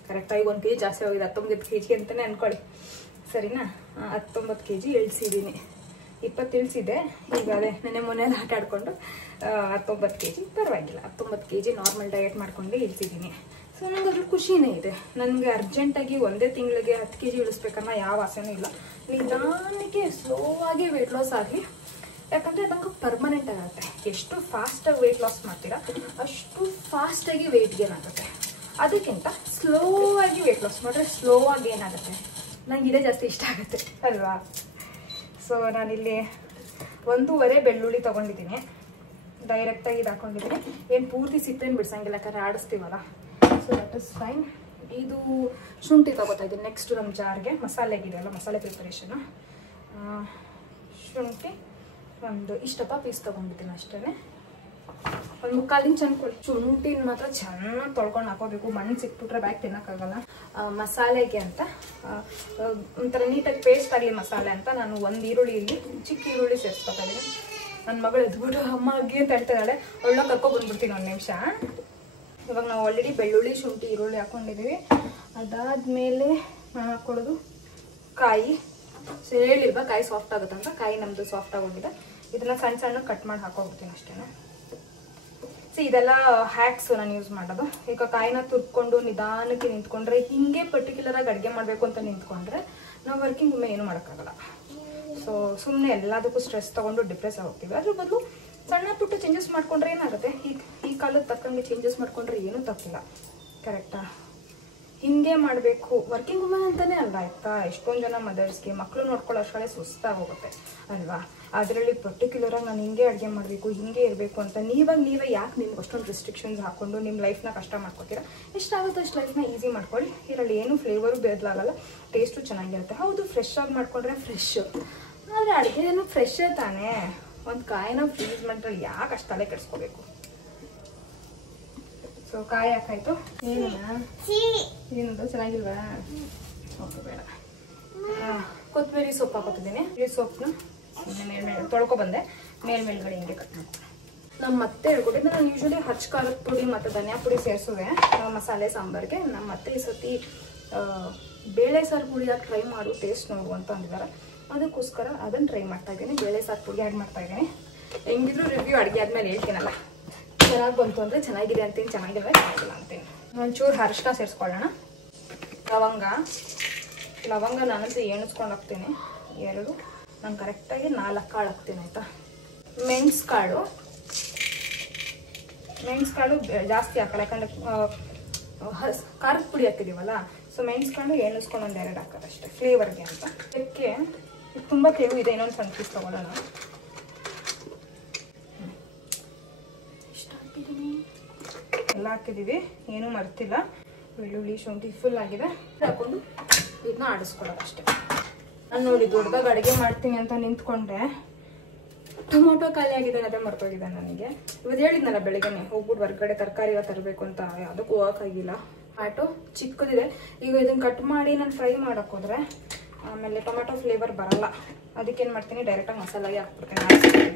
ಕರೆಕ್ಟಾಗಿ 1 kg ಜಾಸ್ತಿ ಹೋಗಿದೆ, 19 kg ಅಂತಲೇ ಅಂದ್ಕೊಳ್ಳಿ, ಸರಿನಾ. 19 kg ಇಳಿಸಿದ್ದೀನಿ. 20 ಇಳಿಸಿದೆ. ಈಗ ಅದೇ ನೆನ್ನೆ ಮೊನ್ನೆ ಆಟ ಆಡಿಕೊಂಡು 19 kg, ಪರವಾಗಿಲ್ಲ. 19 kg ನಾರ್ಮಲ್ ಡಯಟ್ ಮಾಡ್ಕೊಂಡೆ ಇಳಿಸಿದ್ದೀನಿ. ಸೊ ನನಗೆ ಅದ್ರ ಖುಷಿನೇ ಇದೆ. ನನಗೆ ಅರ್ಜೆಂಟಾಗಿ ಒಂದೇ ತಿಂಗಳಿಗೆ 10 kg ಇಳಿಸ್ಬೇಕನ್ನೋ ಯಾವ ಆಸೆನೂ ಇಲ್ಲ. ನಿಧಾನಕ್ಕೆ ಸ್ಲೋ ಆಗಿ ವೆಯ್ಟ್ ಲಾಸ್ ಆಗಲಿ. ಯಾಕಂದರೆ ಅದಂಗೆ ಪರ್ಮನೆಂಟ್ ಆಗುತ್ತೆ. ಎಷ್ಟು ಫಾಸ್ಟಾಗಿ ವೆಯ್ಟ್ ಲಾಸ್ ಮಾಡ್ತೀರಾ ಅಷ್ಟು ಫಾಸ್ಟಾಗಿ ವೆಯ್ಟ್ ಗೇನ್ ಆಗುತ್ತೆ. ಅದಕ್ಕಿಂತ ಸ್ಲೋ ಆಗಿ ವೆಯ್ಟ್ ಲಾಸ್ ಮಾಡಿದ್ರೆ ಸ್ಲೋ ಆಗಿ ಏನಾಗುತ್ತೆ, ನಂಗೆ ಇದೇ ಜಾಸ್ತಿ ಇಷ್ಟ ಆಗುತ್ತೆ ಅಲ್ವಾ. ಸೊ ನಾನಿಲ್ಲಿ 1.5 ಬೆಳ್ಳುಳ್ಳಿ ತೊಗೊಂಡಿದ್ದೀನಿ. ಡೈರೆಕ್ಟಾಗಿ ಇದು ಹಾಕೊಂಡಿದ್ದೀನಿ. ಏನು ಪೂರ್ತಿ ಸಿಪ್ಪೇನು ಬಿಡ್ಸಂಗಿಲ್ಲ, ಯಾಕಂದರೆ ಆಡಿಸ್ತೀವಲ್ಲ. So that is fine. ಇದು ಶುಂಠಿ ತೊಗೋತಾ ಇದ್ದೀನಿ ನೆಕ್ಸ್ಟ್ ನಮ್ಮ ಜಾರ್ಗೆ. ಮಸಾಲೆಗಿದೆಯಲ್ಲ, ಮಸಾಲೆ ಪ್ರಿಪರೇಷನು. ಶುಂಠಿ ಒಂದು ಇಷ್ಟಪ್ಪ ಪೀಸ್ ತೊಗೊಂಡಿದ್ದೀನಿ ಅಷ್ಟೇ. 1/4 ಇಂಚ್ ಅನ್ಕೊಳ್ಳಿ. ಶುಂಠಿನ ಮಾತ್ರ ಚೆನ್ನಾಗಿ ತೊಳ್ಕೊಂಡು ಹಾಕೋಬೇಕು. ಮಣ್ಣು ಸಿಕ್ಬಿಟ್ರೆ ಬ್ಯಾಗ್ ತಿನ್ನೋಕ್ಕಾಗಲ್ಲ. ಮಸಾಲೆಗೆ ಅಂತ ಒಂಥರ ನೀಟಾಗಿ ಪೇಸ್ಟ್ ಆಗಲಿ ಮಸಾಲೆ ಅಂತ ನಾನು 1 ಈರುಳ್ಳಿ, ಇಲ್ಲಿ ಚಿಕ್ಕ ಈರುಳ್ಳಿ ಸೇರಿಸ್ಕೊತಾ ಇದ್ದೀನಿ. ನನ್ನ ಮಗಳು ಎದ್ಬಿಟ್ಟು ಅಮ್ಮ ಅಗ್ಗಿ ಅಂತ ಹೇಳ್ತಿದ್ದಾಳೆ. ಅವಳನ್ನ ಕರ್ಕೊಬಂದ್ಬಿಡ್ತೀನಿ 1 ನಿಮಿಷ. ಇವಾಗ ನಾವು ಆಲ್ರೆಡಿ ಬೆಳ್ಳುಳ್ಳಿ, ಶುಂಠಿ, ಈರುಳ್ಳಿ ಹಾಕ್ಕೊಂಡಿದ್ದೀವಿ. ಅದಾದಮೇಲೆ ನಾನು ಹಾಕ್ಕೊಳ್ಳೋದು ಕಾಯಿ. ಸೊ ಹೇಳಿಲ್ವಾ ಕಾಯಿ ಸಾಫ್ಟ್ ಆಗುತ್ತಂತ. ಕಾಯಿ ನಮ್ಮದು ಸಾಫ್ಟ್ ಆಗೋಗಿದೆ. ಇದನ್ನು ಸಣ್ಣ ಸಣ್ಣ ಕಟ್ ಮಾಡಿ ಹಾಕೋಬಿಡ್ತೀನಿ ಅಷ್ಟೇ. ಇದೆಲ್ಲ ಹ್ಯಾಕ್ಸ್ ನಾನು ಯೂಸ್ ಮಾಡೋದು. ಈಗ ಕಾಯಿನ ತುರ್ಕೊಂಡು ನಿಧಾನಕ್ಕೆ ನಿಂತ್ಕೊಂಡ್ರೆ, ಹಿಂಗೆ ಪರ್ಟಿಕ್ಯುಲರ್ ಆಗಿ ಅಡುಗೆ ಮಾಡಬೇಕು ಅಂತ ನಿಂತ್ಕೊಂಡ್ರೆ ನಾವು ವರ್ಕಿಂಗ್ ವುಮೆನ್ ಏನು ಮಾಡೋಕ್ಕಾಗಲ್ಲ. ಸೊ ಸುಮ್ಮನೆ ಎಲ್ಲದಕ್ಕೂ ಸ್ಟ್ರೆಸ್ ತೊಗೊಂಡು ಡಿಪ್ರೆಸ್ ಆಗೋಗ್ತೀವಿ. ಅದ್ರ ಬದಲು ಸಣ್ಣ ಪುಟ್ಟ ಚೇಂಜಸ್ ಮಾಡ್ಕೊಂಡ್ರೆ ಏನಾಗುತ್ತೆ, ಈ ಕಾಲದ ತಕ್ಕಂಗೆ ಚೇಂಜಸ್ ಮಾಡ್ಕೊಂಡ್ರೆ ಏನೂ ತಪ್ಪಿಲ್ಲ. ಕರೆಕ್ಟಾ? ಹಿಂಗೆ ಮಾಡಬೇಕು. ವರ್ಕಿಂಗ್ ವುಮೆನ್ ಅಂತಲೇ ಅಲ್ಲ ಆಯ್ತಾ. ಎಷ್ಟೊಂದು ಜನ ಮದರ್ಸ್ಗೆ ಮಕ್ಕಳು ನೋಡ್ಕೊಳ್ಳೋ ಅಷ್ಟೇ ಸುಸ್ತಾಗೋಗುತ್ತೆ ಅಲ್ವಾ. ಅದರಲ್ಲಿ ಪರ್ಟಿಕ್ಯುಲರಾಗಿ ನಾನು ಹಿಂಗೆ ಅಡುಗೆ ಮಾಡಬೇಕು, ಹಿಂಗೆ ಇರಬೇಕು ಅಂತ ನೀವೇ ಯಾಕೆ ನಿಮ್ಗೆ ಅಷ್ಟೊಂದು ರೆಸ್ಟ್ರಿಕ್ಷನ್ಸ್ ಹಾಕ್ಕೊಂಡು ನಿಮ್ಮ ಲೈಫ್ನ ಕಷ್ಟ ಮಾಡ್ಕೊತೀರಾ? ಎಷ್ಟಾಗುತ್ತೋ ಅಷ್ಟು ಲೈಫ್ನ ಈಸಿ ಮಾಡ್ಕೊಳ್ಳಿ. ಇದರಲ್ಲಿ ಏನು ಫ್ಲೇವರು ಬದಲಾಗಲ್ಲ, ಟೇಸ್ಟು ಚೆನ್ನಾಗಿರುತ್ತೆ. ಹೌದು, ಫ್ರೆಶ್ ಆಗಿ ಮಾಡ್ಕೊಂಡ್ರೆ ಫ್ರೆಶ್, ಆದರೆ ಅಡುಗೆ ಏನು ಫ್ರೆಶ್ ತಾನೇ. ಒಂದು ಕಾಯಿನ ಫ್ರೀಸ್ ಮಾಡಿದ್ರೆ ಯಾಕೆ ಅಷ್ಟು ತಲೆ ಕೆಡಿಸ್ಕೋಬೇಕು. ಸೊ ಕಾಯಿ ಹಾಕಾಯ್ತು. ಏನದು ಚೆನ್ನಾಗಿಲ್ವಾ? ಓಕೆ, ಬೇಡ. ಕೊತ್ತಂಬರಿ ಸೊಪ್ಪು ಹಾಕೋತಿದ್ದೀನಿ. ಈ ಸೊಪ್ಪನ್ನ ಮೇಲ್ಮೇಲೆ ತೊಳ್ಕೊಬಂದೆ. ಮೇಲ್ಮೇಲ್ಗಡೆ ಹಿಂಗೆ ಕಟ್ ಮಾಡ್ತೀನಿ. ನಮ್ಮ ಮತ್ತೆ ಹೇಳ್ಕೊಟ್ಟಿದ್ದು, ನಾನು ಯೂಶ್ವಲಿ ಹಚ್ಚ ಖಾರದ ಪುಡಿ ಮತ್ತು ಧನಿಯಾ ಪುಡಿ ಸೇರಿಸುವೆ ಮಸಾಲೆ ಸಾಂಬಾರಿಗೆ. ನಮ್ಮ ಮತ್ತೆ ಈ ಸತಿ ಬೇಳೆ ಸಾರು ಪುಡಿ ಹಾಕಿ ಟ್ರೈ ಮಾಡು, ಟೇಸ್ಟ್ ನೋಡು ಅಂತ ಅಂದಿದ್ದಾರೆ. ಅದಕ್ಕೋಸ್ಕರ ಅದನ್ನು ಟ್ರೈ ಮಾಡ್ತಾ ಇದ್ದೀನಿ. ಬೇಳೆ ಸಾರು ಪುಡಿ ಆ್ಯಡ್ ಮಾಡ್ತಾ ಇದ್ದೀನಿ. ಹೆಂಗಿದ್ರು ರಿವ್ಯೂ ಅಡುಗೆ ಆದಮೇಲೆ ಹೇಳ್ತೀನಲ್ಲ. ಚೆನ್ನಾಗಿ ಬಂತು ಅಂದರೆ ಚೆನ್ನಾಗಿದೆ ಅಂತೀನಿ, ಚೆನ್ನಾಗಿಲ್ಲ ಚೆನ್ನಾಗಿಲ್ಲ ಅಂತೀನಿ. ಒಂಚೂರು ಅರಿಶಿನ ಸೇರಿಸ್ಕೊಳ್ಳೋಣ. ಲವಂಗ ನಾನಂತೂ ಎಣಿಸ್ಕೊಂಡು ಹಾಕ್ತೀನಿ. 2, ನಾನು ಕರೆಕ್ಟಾಗಿ 4 ಕಾಳು ಹಾಕ್ತೀನಿ ಆಯಿತಾ. ಮೆಣಸು ಕಾಳು ಜಾಸ್ತಿ ಹಾಕಲ್ಲ, ಯಾಕಂದರೆ ಖಾರದ ಪುಡಿ ಹಾಕಿದ್ದೀವಲ್ಲ. ಸೊ ಮೆಣಸು ಕಾಳು ಎಣಿಸ್ಕೊಂಡು 1, 2 ಹಾಕೋದಷ್ಟೇ ಫ್ಲೇವರ್ಗೆ ಅಂತ. ಇದಕ್ಕೆ ತುಂಬ ತೆಳು ಇದೆ, ಇನ್ನೊಂದು ಸಣ್ಣ ಪೀಸ್ ತೊಗೊಳ್ಳೋಣ. ಎಲ್ಲ ಹಾಕಿದ್ದೀವಿ, ಏನೂ ಮರ್ತಿಲ್ಲ. ಬೆಳ್ಳುಳ್ಳಿ, ಶುಂಠಿ ಫುಲ್ ಆಗಿದೆ. ಹಾಕೊಂಡು ಇದನ್ನ ಆಡಿಸ್ಕೊಳ್ಳೋದು ಅಷ್ಟೇ. ನಾನು ನೋಡಿ ದೊಡ್ಡದಾಗಿ ಅಡುಗೆ ಮಾಡ್ತೀನಿ ಅಂತ ನಿಂತ್ಕೊಂಡೆ, ಟೊಮೊಟೊ ಖಾಲಿ ಆಗಿದೆ, ಅದೇ ಮರ್ತೋಗಿದೆ ನನಗೆ. ಇವತ್ತು ಹೇಳಿದ್ನಲ್ಲ ಬೆಳಿಗ್ಗೆನೆ ಹೋಗ್ಬಿಟ್ಟು ಹೊರ್ಗಡೆ ತರಕಾರಿ ತರಬೇಕು ಅಂತ, ಅದಕ್ಕೂ ಹೋಗೋಕ್ಕಾಗಿಲ್ಲ. ಟೊಮ್ಯಾಟೊ ಚಿಕ್ಕದಿದೆ. ಈಗ ಇದನ್ನು ಕಟ್ ಮಾಡಿ ನಾನು ಫ್ರೈ ಮಾಡೋಕ್ಕೋದ್ರೆ ಆಮೇಲೆ ಟೊಮೆಟೊ ಫ್ಲೇವರ್ ಬರಲ್ಲ. ಅದಕ್ಕೇನು ಮಾಡ್ತೀನಿ, ಡೈರೆಕ್ಟಾಗಿ ಮಸಾಲಾಗೆ ಹಾಕ್ಬಿಡ್ತೀನಿ,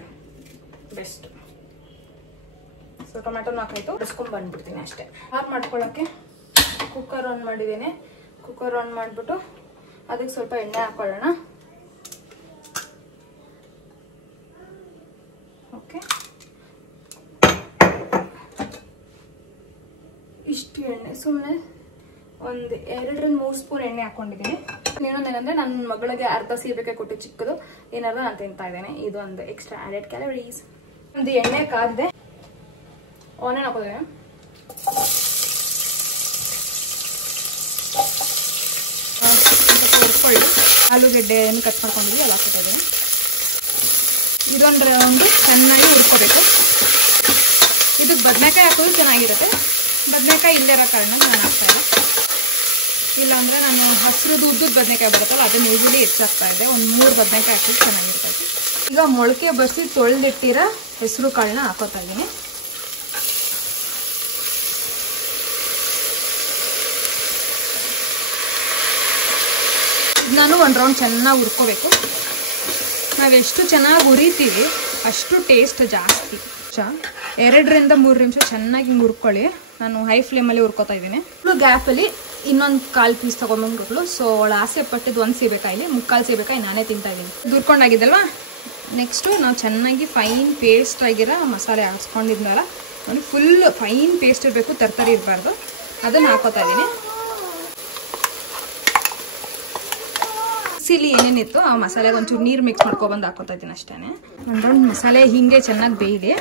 ಬೆಸ್ಟ್. ಸೊ ಟೊಮೆಟೊನ ಹಾಕಾಯ್ತು, ಬಿಡಿಸ್ಕೊಂಡು ಬಂದ್ಬಿಡ್ತೀನಿ ಅಷ್ಟೇ. ಆಫ್ ಮಾಡ್ಕೊಳ್ಳೋಕ್ಕೆ ಕುಕ್ಕರ್ ಆನ್ ಮಾಡಿದ್ದೀನಿ. ಕುಕ್ಕರ್ ಆನ್ ಮಾಡಿಬಿಟ್ಟು ಅದಕ್ಕೆ ಸ್ವಲ್ಪ ಎಣ್ಣೆ ಹಾಕೊಳ್ಳೋಣ. ಓಕೆ, ಇಷ್ಟು ಎಣ್ಣೆ, ಸುಮ್ಮನೆ ಒಂದು 2-3 ಸ್ಪೂನ್ ಎಣ್ಣೆ ಹಾಕ್ಕೊಂಡಿದ್ದೀನಿ. ಇನ್ನೊಂದೇನಂದ್ರೆ ನನ್ನ ಮಗಳಿಗೆ ಅರ್ಧ ಸೀಬೆಕಾಯಿ ಕೊಟ್ಟು ಚಿಕ್ಕದು ಏನಾರ ನಾನು ತಿಂತಾ ಇದ್ದೇನೆ. ಇದು ಒಂದು ಎಕ್ಸ್ಟ್ರಾ ಆಡೆಡ್ ಕ್ಯಾಲರೀಸ್. ಒಂದು ಎಣ್ಣೆ ಕಾದಿದೆ, ಆನಿಯನ್ ಹಾಕೋದೇನೆ. ಹುರ್ಕೊಳ್ಳಿ. ಆಲೂಗೆಡ್ಡೆಯನ್ನು ಕಟ್ ಮಾಡ್ಕೊಂಡಿದ್ವಿ ಅಲ್ಲಿ ಹಾಕ್ತಾ ಇದ್ದೇನೆ. ಇದೊಂದು ಚೆನ್ನಾಗಿ ಹುರ್ಕೋಬೇಕು. ಇದಕ್ಕೆ ಬದನೆಕಾಯಿ ಹಾಕೋದು ಚೆನ್ನಾಗಿರುತ್ತೆ. ಬದನೆಕಾಯಿ ಇಲ್ಲೇ ಇರೋ ಕಾರಣ ನಾನು ಹಾಕ್ತಾ ಇಲ್ಲ. ಇಲ್ಲಾಂದರೆ ನಾನು ಹಸಿರುದು ಉದ್ದದ ಬದನೆಕಾಯಿ ಬರುತ್ತಲ್ಲ ಅದನ್ನು ಯೂಶಲಿ ಹೆಚ್ಚಾಗ್ತಾ ಇದ್ದೆ. ಒಂದು 3 ಬದನೆಕಾಯಿ ಹಾಕಿದ್ರೆ ಚೆನ್ನಾಗಿರ್ತೈತಿ. ಈಗ ಮೊಳಕೆ ಬರ್ಸಿ ತೊಳೆದಿಟ್ಟಿರೋ ಹೆಸರು ಕಾಳನ್ನ ಹಾಕೋತಾ ಇದ್ದೀನಿ. ನಾನು ಒಂದು ರೌಂಡ್ ಚೆನ್ನಾಗಿ ಹುರ್ಕೋಬೇಕು. ನಾವೆಷ್ಟು ಚೆನ್ನಾಗಿ ಹುರಿತೀವಿ ಅಷ್ಟು ಟೇಸ್ಟ್ ಜಾಸ್ತಿ. 2ರಿಂದ 3 ನಿಮಿಷ ಚೆನ್ನಾಗಿ ಹುರ್ಕೊಳ್ಳಿ. ನಾನು ಹೈ ಫ್ಲೇಮಲ್ಲಿ ಹುರ್ಕೋತಾ ಇದ್ದೀನಿ. ಗ್ಯಾಪಲ್ಲಿ ಇನ್ನೊಂದು 1/4 ಪೀಸ್ ತೊಗೊಂಡ್ಬಂದ್ಬಿಟ್ಲು. ಸೊ ಅವಳು ಆಸೆ ಪಟ್ಟಿದ್ದು 1 ಸೀಬೆಕಾಯಿಲಿ 3/4 ಸೀಬೆಕಾಯಿ ನಾನೇ ತಿಂತಾ ಇದ್ದೀನಿ. ಹುರ್ಕೊಂಡಾಗಿದ್ದಲ್ವಾ, ನೆಕ್ಸ್ಟು ನಾವು ಚೆನ್ನಾಗಿ ಫೈನ್ ಪೇಸ್ಟ್ ಆಗಿರೋ ಮಸಾಲೆ ಹಾಕ್ಸ್ಕೊಂಡಿದ್ನಲ್ಲ, ನಾನು ಫುಲ್ ಫೈನ್ ಪೇಸ್ಟ್ ಇರಬೇಕು, ತರಕಾರಿ ಇರಬಾರ್ದು. ಅದನ್ನು ಹಾಕೋತಾ ಇದ್ದೀನಿ. ಸಿಲಿ ಏನೇನಿತ್ತು ಆ ಮಸಾಲೆಗೆ ಒಂಚೂರು ನೀರು ಮಿಕ್ಸ್ ಮಾಡ್ಕೊಬಂದು ಹಾಕೋತಾ ಇದ್ದೀನಿ ಅಷ್ಟೇ. ಒಂದು ಮಸಾಲೆ ಹಿಂಗೆ ಚೆನ್ನಾಗಿ ಬೇಯಿದೆ.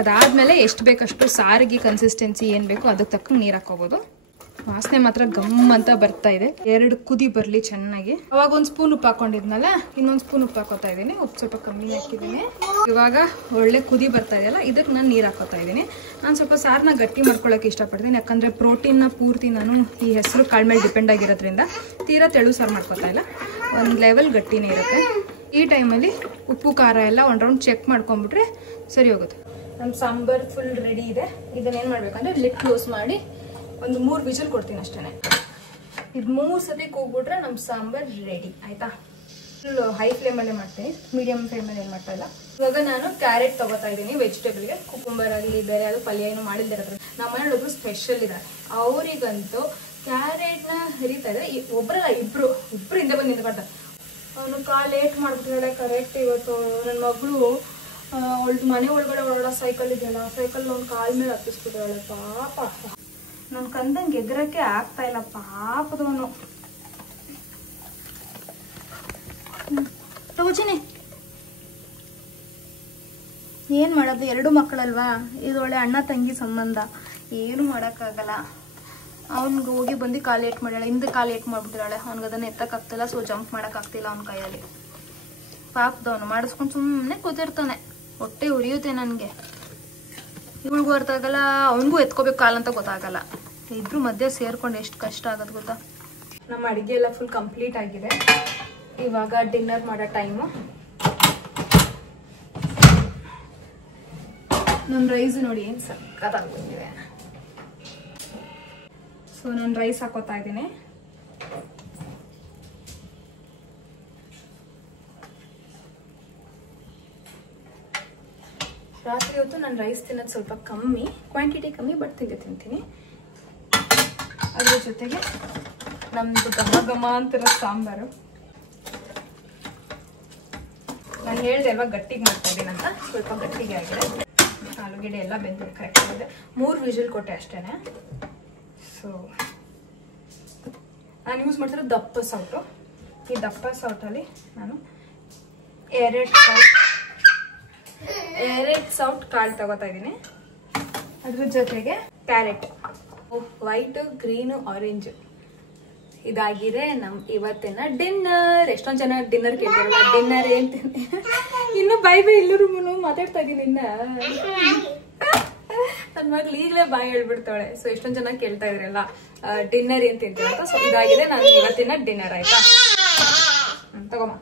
ಅದಾದಮೇಲೆ ಎಷ್ಟು ಬೇಕಷ್ಟು ಸಾರಿಗೆ ಕನ್ಸಿಸ್ಟೆನ್ಸಿ ಏನು ಬೇಕೋ ಅದಕ್ಕೆ ತಕ್ಕ ನೀರು ಹಾಕೋಬೋದು. ವಾಸನೆ ಮಾತ್ರ ಗಮ್ ಅಂತ ಬರ್ತಾ ಇದೆ. 2 ಕುದಿ ಬರಲಿ ಚೆನ್ನಾಗಿ. ಅವಾಗ 1 ಸ್ಪೂನ್ ಉಪ್ಪು ಹಾಕೊಂಡಿದ್ನಲ್ಲ, ಇನ್ನೊಂದು ಸ್ಪೂನ್ ಉಪ್ಪು ಹಾಕೋತಾ ಇದ್ದೀನಿ. ಉಪ್ಪು ಸ್ವಲ್ಪ ಕಮ್ಮಿ ಹಾಕಿದ್ದೀನಿ. ಇವಾಗ ಒಳ್ಳೆ ಕುದಿ ಬರ್ತಾ ಇದೆಯಲ್ಲ, ಇದಕ್ಕೆ ನಾನು ನೀರು ಹಾಕೋತಾ ಇದ್ದೀನಿ. ನಾನು ಸ್ವಲ್ಪ ಸಾರನ್ನ ಗಟ್ಟಿ ಮಾಡ್ಕೊಳ್ಳೋಕೆ ಇಷ್ಟಪಡ್ತೀನಿ. ಯಾಕಂದರೆ ಪ್ರೋಟೀನ್ನ ಪೂರ್ತಿ ನಾನು ಈ ಹೆಸರು ಕಾಳು ಮೇಲೆ ಡಿಪೆಂಡ್ ಆಗಿರೋದ್ರಿಂದ ತೀರಾ ತೆಳು ಸಾರು ಮಾಡ್ಕೊತಾ ಇಲ್ಲ, ಒಂದು ಲೆವೆಲ್ ಗಟ್ಟಿನೇ ಇರುತ್ತೆ. ಈ ಟೈಮಲ್ಲಿ ಉಪ್ಪು ಖಾರ ಎಲ್ಲ ಒಂದು ರೌಂಡ್ ಚೆಕ್ ಮಾಡ್ಕೊಂಡ್ಬಿಟ್ರೆ ಸರಿ ಹೋಗುತ್ತೆ. ನಮ್ಮ ಸಾಂಬಾರು ಫುಲ್ ರೆಡಿ ಇದೆ. ಇದನ್ನೇನು ಮಾಡಬೇಕಂದ್ರೆ ಲಿಡ್ ಕ್ಲೋಸ್ ಮಾಡಿ ಒಂದು 3 ವಿಜಲ್ ಕೊಡ್ತೀನಿ ಅಷ್ಟೇ. ಇದು 3 ಸತಿ ಕೂಗ್ಬಿಟ್ರೆ ನಮ್ಮ ಸಾಂಬಾರು ರೆಡಿ ಆಯ್ತಾ. ಫುಲ್ ಹೈ ಫ್ಲೇಮಲ್ಲೇ ಮಾಡ್ತೀನಿ, ಮೀಡಿಯಂ ಫ್ಲೇಮಲ್ಲಿ ಏನು ಮಾಡ್ತಾ ಇಲ್ಲ. ಇವಾಗ ನಾನು ಕ್ಯಾರೆಟ್ ತಗೋತಾ ಇದ್ದೀನಿ ವೆಜಿಟೇಬಲ್ಗೆ. ಕುಕುಂಬರ್ ಆಗಲಿ ಬೇರೆ ಯಾವುದು ಪಲ್ಯ ಏನು ಮಾಡಿಲ್ದಿರೋದ್ರೆ ನಮ್ಮ ಮನೇಲಿ ಒಬ್ರು ಸ್ಪೆಷಲ್ ಇದ್ದಾರೆ. ಅವರಿಗಂತೂ ಕ್ಯಾರೆಟ್ನ ಹರಿತಾ ಇದ್ದಾರೆ. ಒಬ್ಬರಲ್ಲ ಇಬ್ರು ಹಿಂದೆ ಬಂದು ನಿಂತ್ಕೊಳ್ತಾರೆ. ಅವನು ಲೇಟ್ ಮಾಡ್ಬಿಟ್ಟಿದ್ದಾಳೆ. ಕರೆಕ್ಟ್ ಇವತ್ತು ನನ್ನ ಮಗಳು ಅವಳು ಮನೆ ಒಳಗಡೆ ಓಡಾಡೋ ಸೈಕಲ್ ಇದೆಯಲ್ಲ, ಸೈಕಲ್ ಅವ್ನು ಕಾಲ್ ಮೇಲೆ ಹತ್ತಿಸ್ಬಿಟ್ಟಿದ್ದಾಳೆ. ಪಾಪ ನನ್ನ ಕಂದಂಗೆ ಎಗರಕ್ಕೆ ಆಗ್ತಾ ಇಲ್ಲ ಪಾಪದವನು. ತಗೋಚಿನಿ ಏನ್ ಮಾಡೋದು, 2 ಮಕ್ಕಳಲ್ವಾ, ಇದೊಳ್ಳೆ ಅಣ್ಣ ತಂಗಿ ಸಂಬಂಧ, ಏನು ಮಾಡೋಕ್ಕಾಗಲ್ಲ. ಅವ್ನಿಗೆ ಹೋಗಿ ಬಂದು ಕಾಲು ಏಟ್ ಮಾಡ್ಯಾಳೆ, ಹಿಂದೆ ಕಾಲು ಏಟ್ ಮಾಡ್ಬಿಟ್ಟಿದ್ದಾಳೆ. ಅವ್ನಿಗೆ ಅದನ್ನ ಎತ್ತಕ್ಕಾಗ್ತಿಲ್ಲ, ಸೊ ಜಂಪ್ ಮಾಡೋಕ್ಕಾಗ್ತಿಲ್ಲ ಅವ್ನ ಕೈಯಲ್ಲಿ. ಪಾಪದವನು ಮಾಡಿಸ್ಕೊಂಡು ಸುಮ್ಮನೆ ಕೂತಿರ್ತಾನೆ. ಹೊಟ್ಟೆ ಉರಿಯುತ್ತೆ ನನಗೆ. ಇವಳಿಗೂ ಅರ್ಥ ಆಗಲ್ಲ, ಅವನಿಗೂ ಎತ್ಕೋಬೇಕು ಕಾಲಂತ ಗೊತ್ತಾಗಲ್ಲ. ಇಬ್ರು ಮಧ್ಯೆ ಸೇರ್ಕೊಂಡು ಎಷ್ಟು ಕಷ್ಟ ಆಗೋದು ಗೊತ್ತಾ. ನಮ್ಮ ಅಡುಗೆ ಎಲ್ಲ ಫುಲ್ ಕಂಪ್ಲೀಟ್ ಆಗಿದೆ. ಇವಾಗ ಡಿನ್ನರ್ ಮಾಡೋ ಟೈಮು. ನನ್ನ ರೈಸ್ ನೋಡಿ ಏನು ಸಕ್ಕತ್ತಾಗ್ಬಿಟ್ಟಿದೆ. ಸೊ ನಾನು ರೈಸ್ ಹಾಕೋತಾ ಇದ್ದೀನಿ. ರಾತ್ರಿ ಹೊತ್ತು ನಾನು ರೈಸ್ ತಿನ್ನೋದು ಸ್ವಲ್ಪ ಕಮ್ಮಿ, ಕ್ವಾಂಟಿಟಿ ಕಮ್ಮಿ, ಬಟ್ ತಿಂತೀನಿ. ಅದ್ರ ಜೊತೆಗೆ ನಮ್ದು ಘಮ ಅಂತಿರೋ ಸಾಂಬಾರು. ನಾನು ಹೇಳಿದೆ ಅಲ್ವಾ ಗಟ್ಟಿಗೆ ಮಾಡ್ತಾ ಇದ್ದೀನಿ ಅಂತ, ಸ್ವಲ್ಪ ಗಟ್ಟಿಗೆ ಆಗಿದೆ. ಆಲೂಗೆಡ್ಡೆ ಎಲ್ಲ ಬೆಂದಿದೆ ಕರೆಕ್ಟ್ ಆಗಿದೆ. 3 ವಿಜಿಲ್ ಕೊಟ್ಟೆ ಅಷ್ಟೇ. ಸೊ ನಾನು ಯೂಸ್ ಮಾಡ್ತಿರೋ ದಪ್ಪ ಸೌಟು. ಈ ದಪ್ಪ ಸೌಟಲ್ಲಿ ನಾನು 2 ಸೌಟ್ ಕಾಳು ತಗೋತಾ ಇದ್ದೀನಿ. ಅದ್ರ ಜೊತೆಗೆ ಕ್ಯಾರೆಟ್, ವೈಟ್, ಗ್ರೀನು, ಆರೆಂಜ್. ಇದಾಗಿದೆ ನಮ್ ಇವತ್ತಿನ ಡಿನ್ನರ್. ಎಷ್ಟೊಂದು ಜನ ಡಿನ್ನರ್ ಕೇಳ್ತಾರಲ್ಲ, ಡಿನ್ನರ್ ಏನ್ ಇನ್ನು ಬೈ ಇಲ್ಲರೂ ಮಾತಾಡ್ತಾ ಇದೀನಿ. ಇನ್ನ ನನ್ನ ಮಗ್ಳು ಈಗಲೇ ಬಾಯಿ ಹೇಳ್ಬಿಡ್ತಾಳೆ. ಸೊ ಎಷ್ಟೊಂದು ಜನ ಕೇಳ್ತಾ ಇದ್ರಲ್ಲ ಡಿನ್ನರ್ ಏನ್ ತಿಂತೀರ ಅಂತ. ಸೊ ಇದಾಗಿದೆ ನಾನು ಇವತ್ತಿನ ಡಿನ್ನರ್. ಆಯ್ತಾ, ತಗೋಮ್ಮ.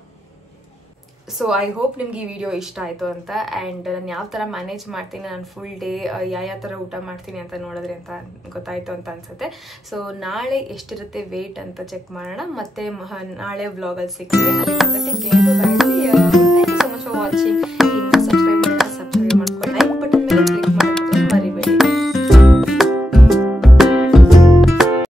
ಸೊ ಐ ಹೋಪ್ ನಿಮ್ಗೆ ಈ ವಿಡಿಯೋ ಇಷ್ಟ ಆಯಿತು ಅಂತ. ಆ್ಯಂಡ್ ನಾನು ಯಾವ ಥರ ಮ್ಯಾನೇಜ್ ಮಾಡ್ತೀನಿ, ನಾನು ಫುಲ್ ಡೇ ಯಾವ ಥರ ಊಟ ಮಾಡ್ತೀನಿ ಅಂತ ನೋಡಿದ್ರಿ ಅಂತ ಗೊತ್ತಾಯಿತು ಅಂತ ಅನಿಸುತ್ತೆ. ಸೊ ನಾಳೆ ಎಷ್ಟಿರುತ್ತೆ ವೆಯ್ಟ್ ಅಂತ ಚೆಕ್ ಮಾಡೋಣ. ಮತ್ತು ನಾಳೆ ವ್ಲಾಗಲ್ಲಿ ಸಿಗ್ತೀವಿ. Thank you so much for watching.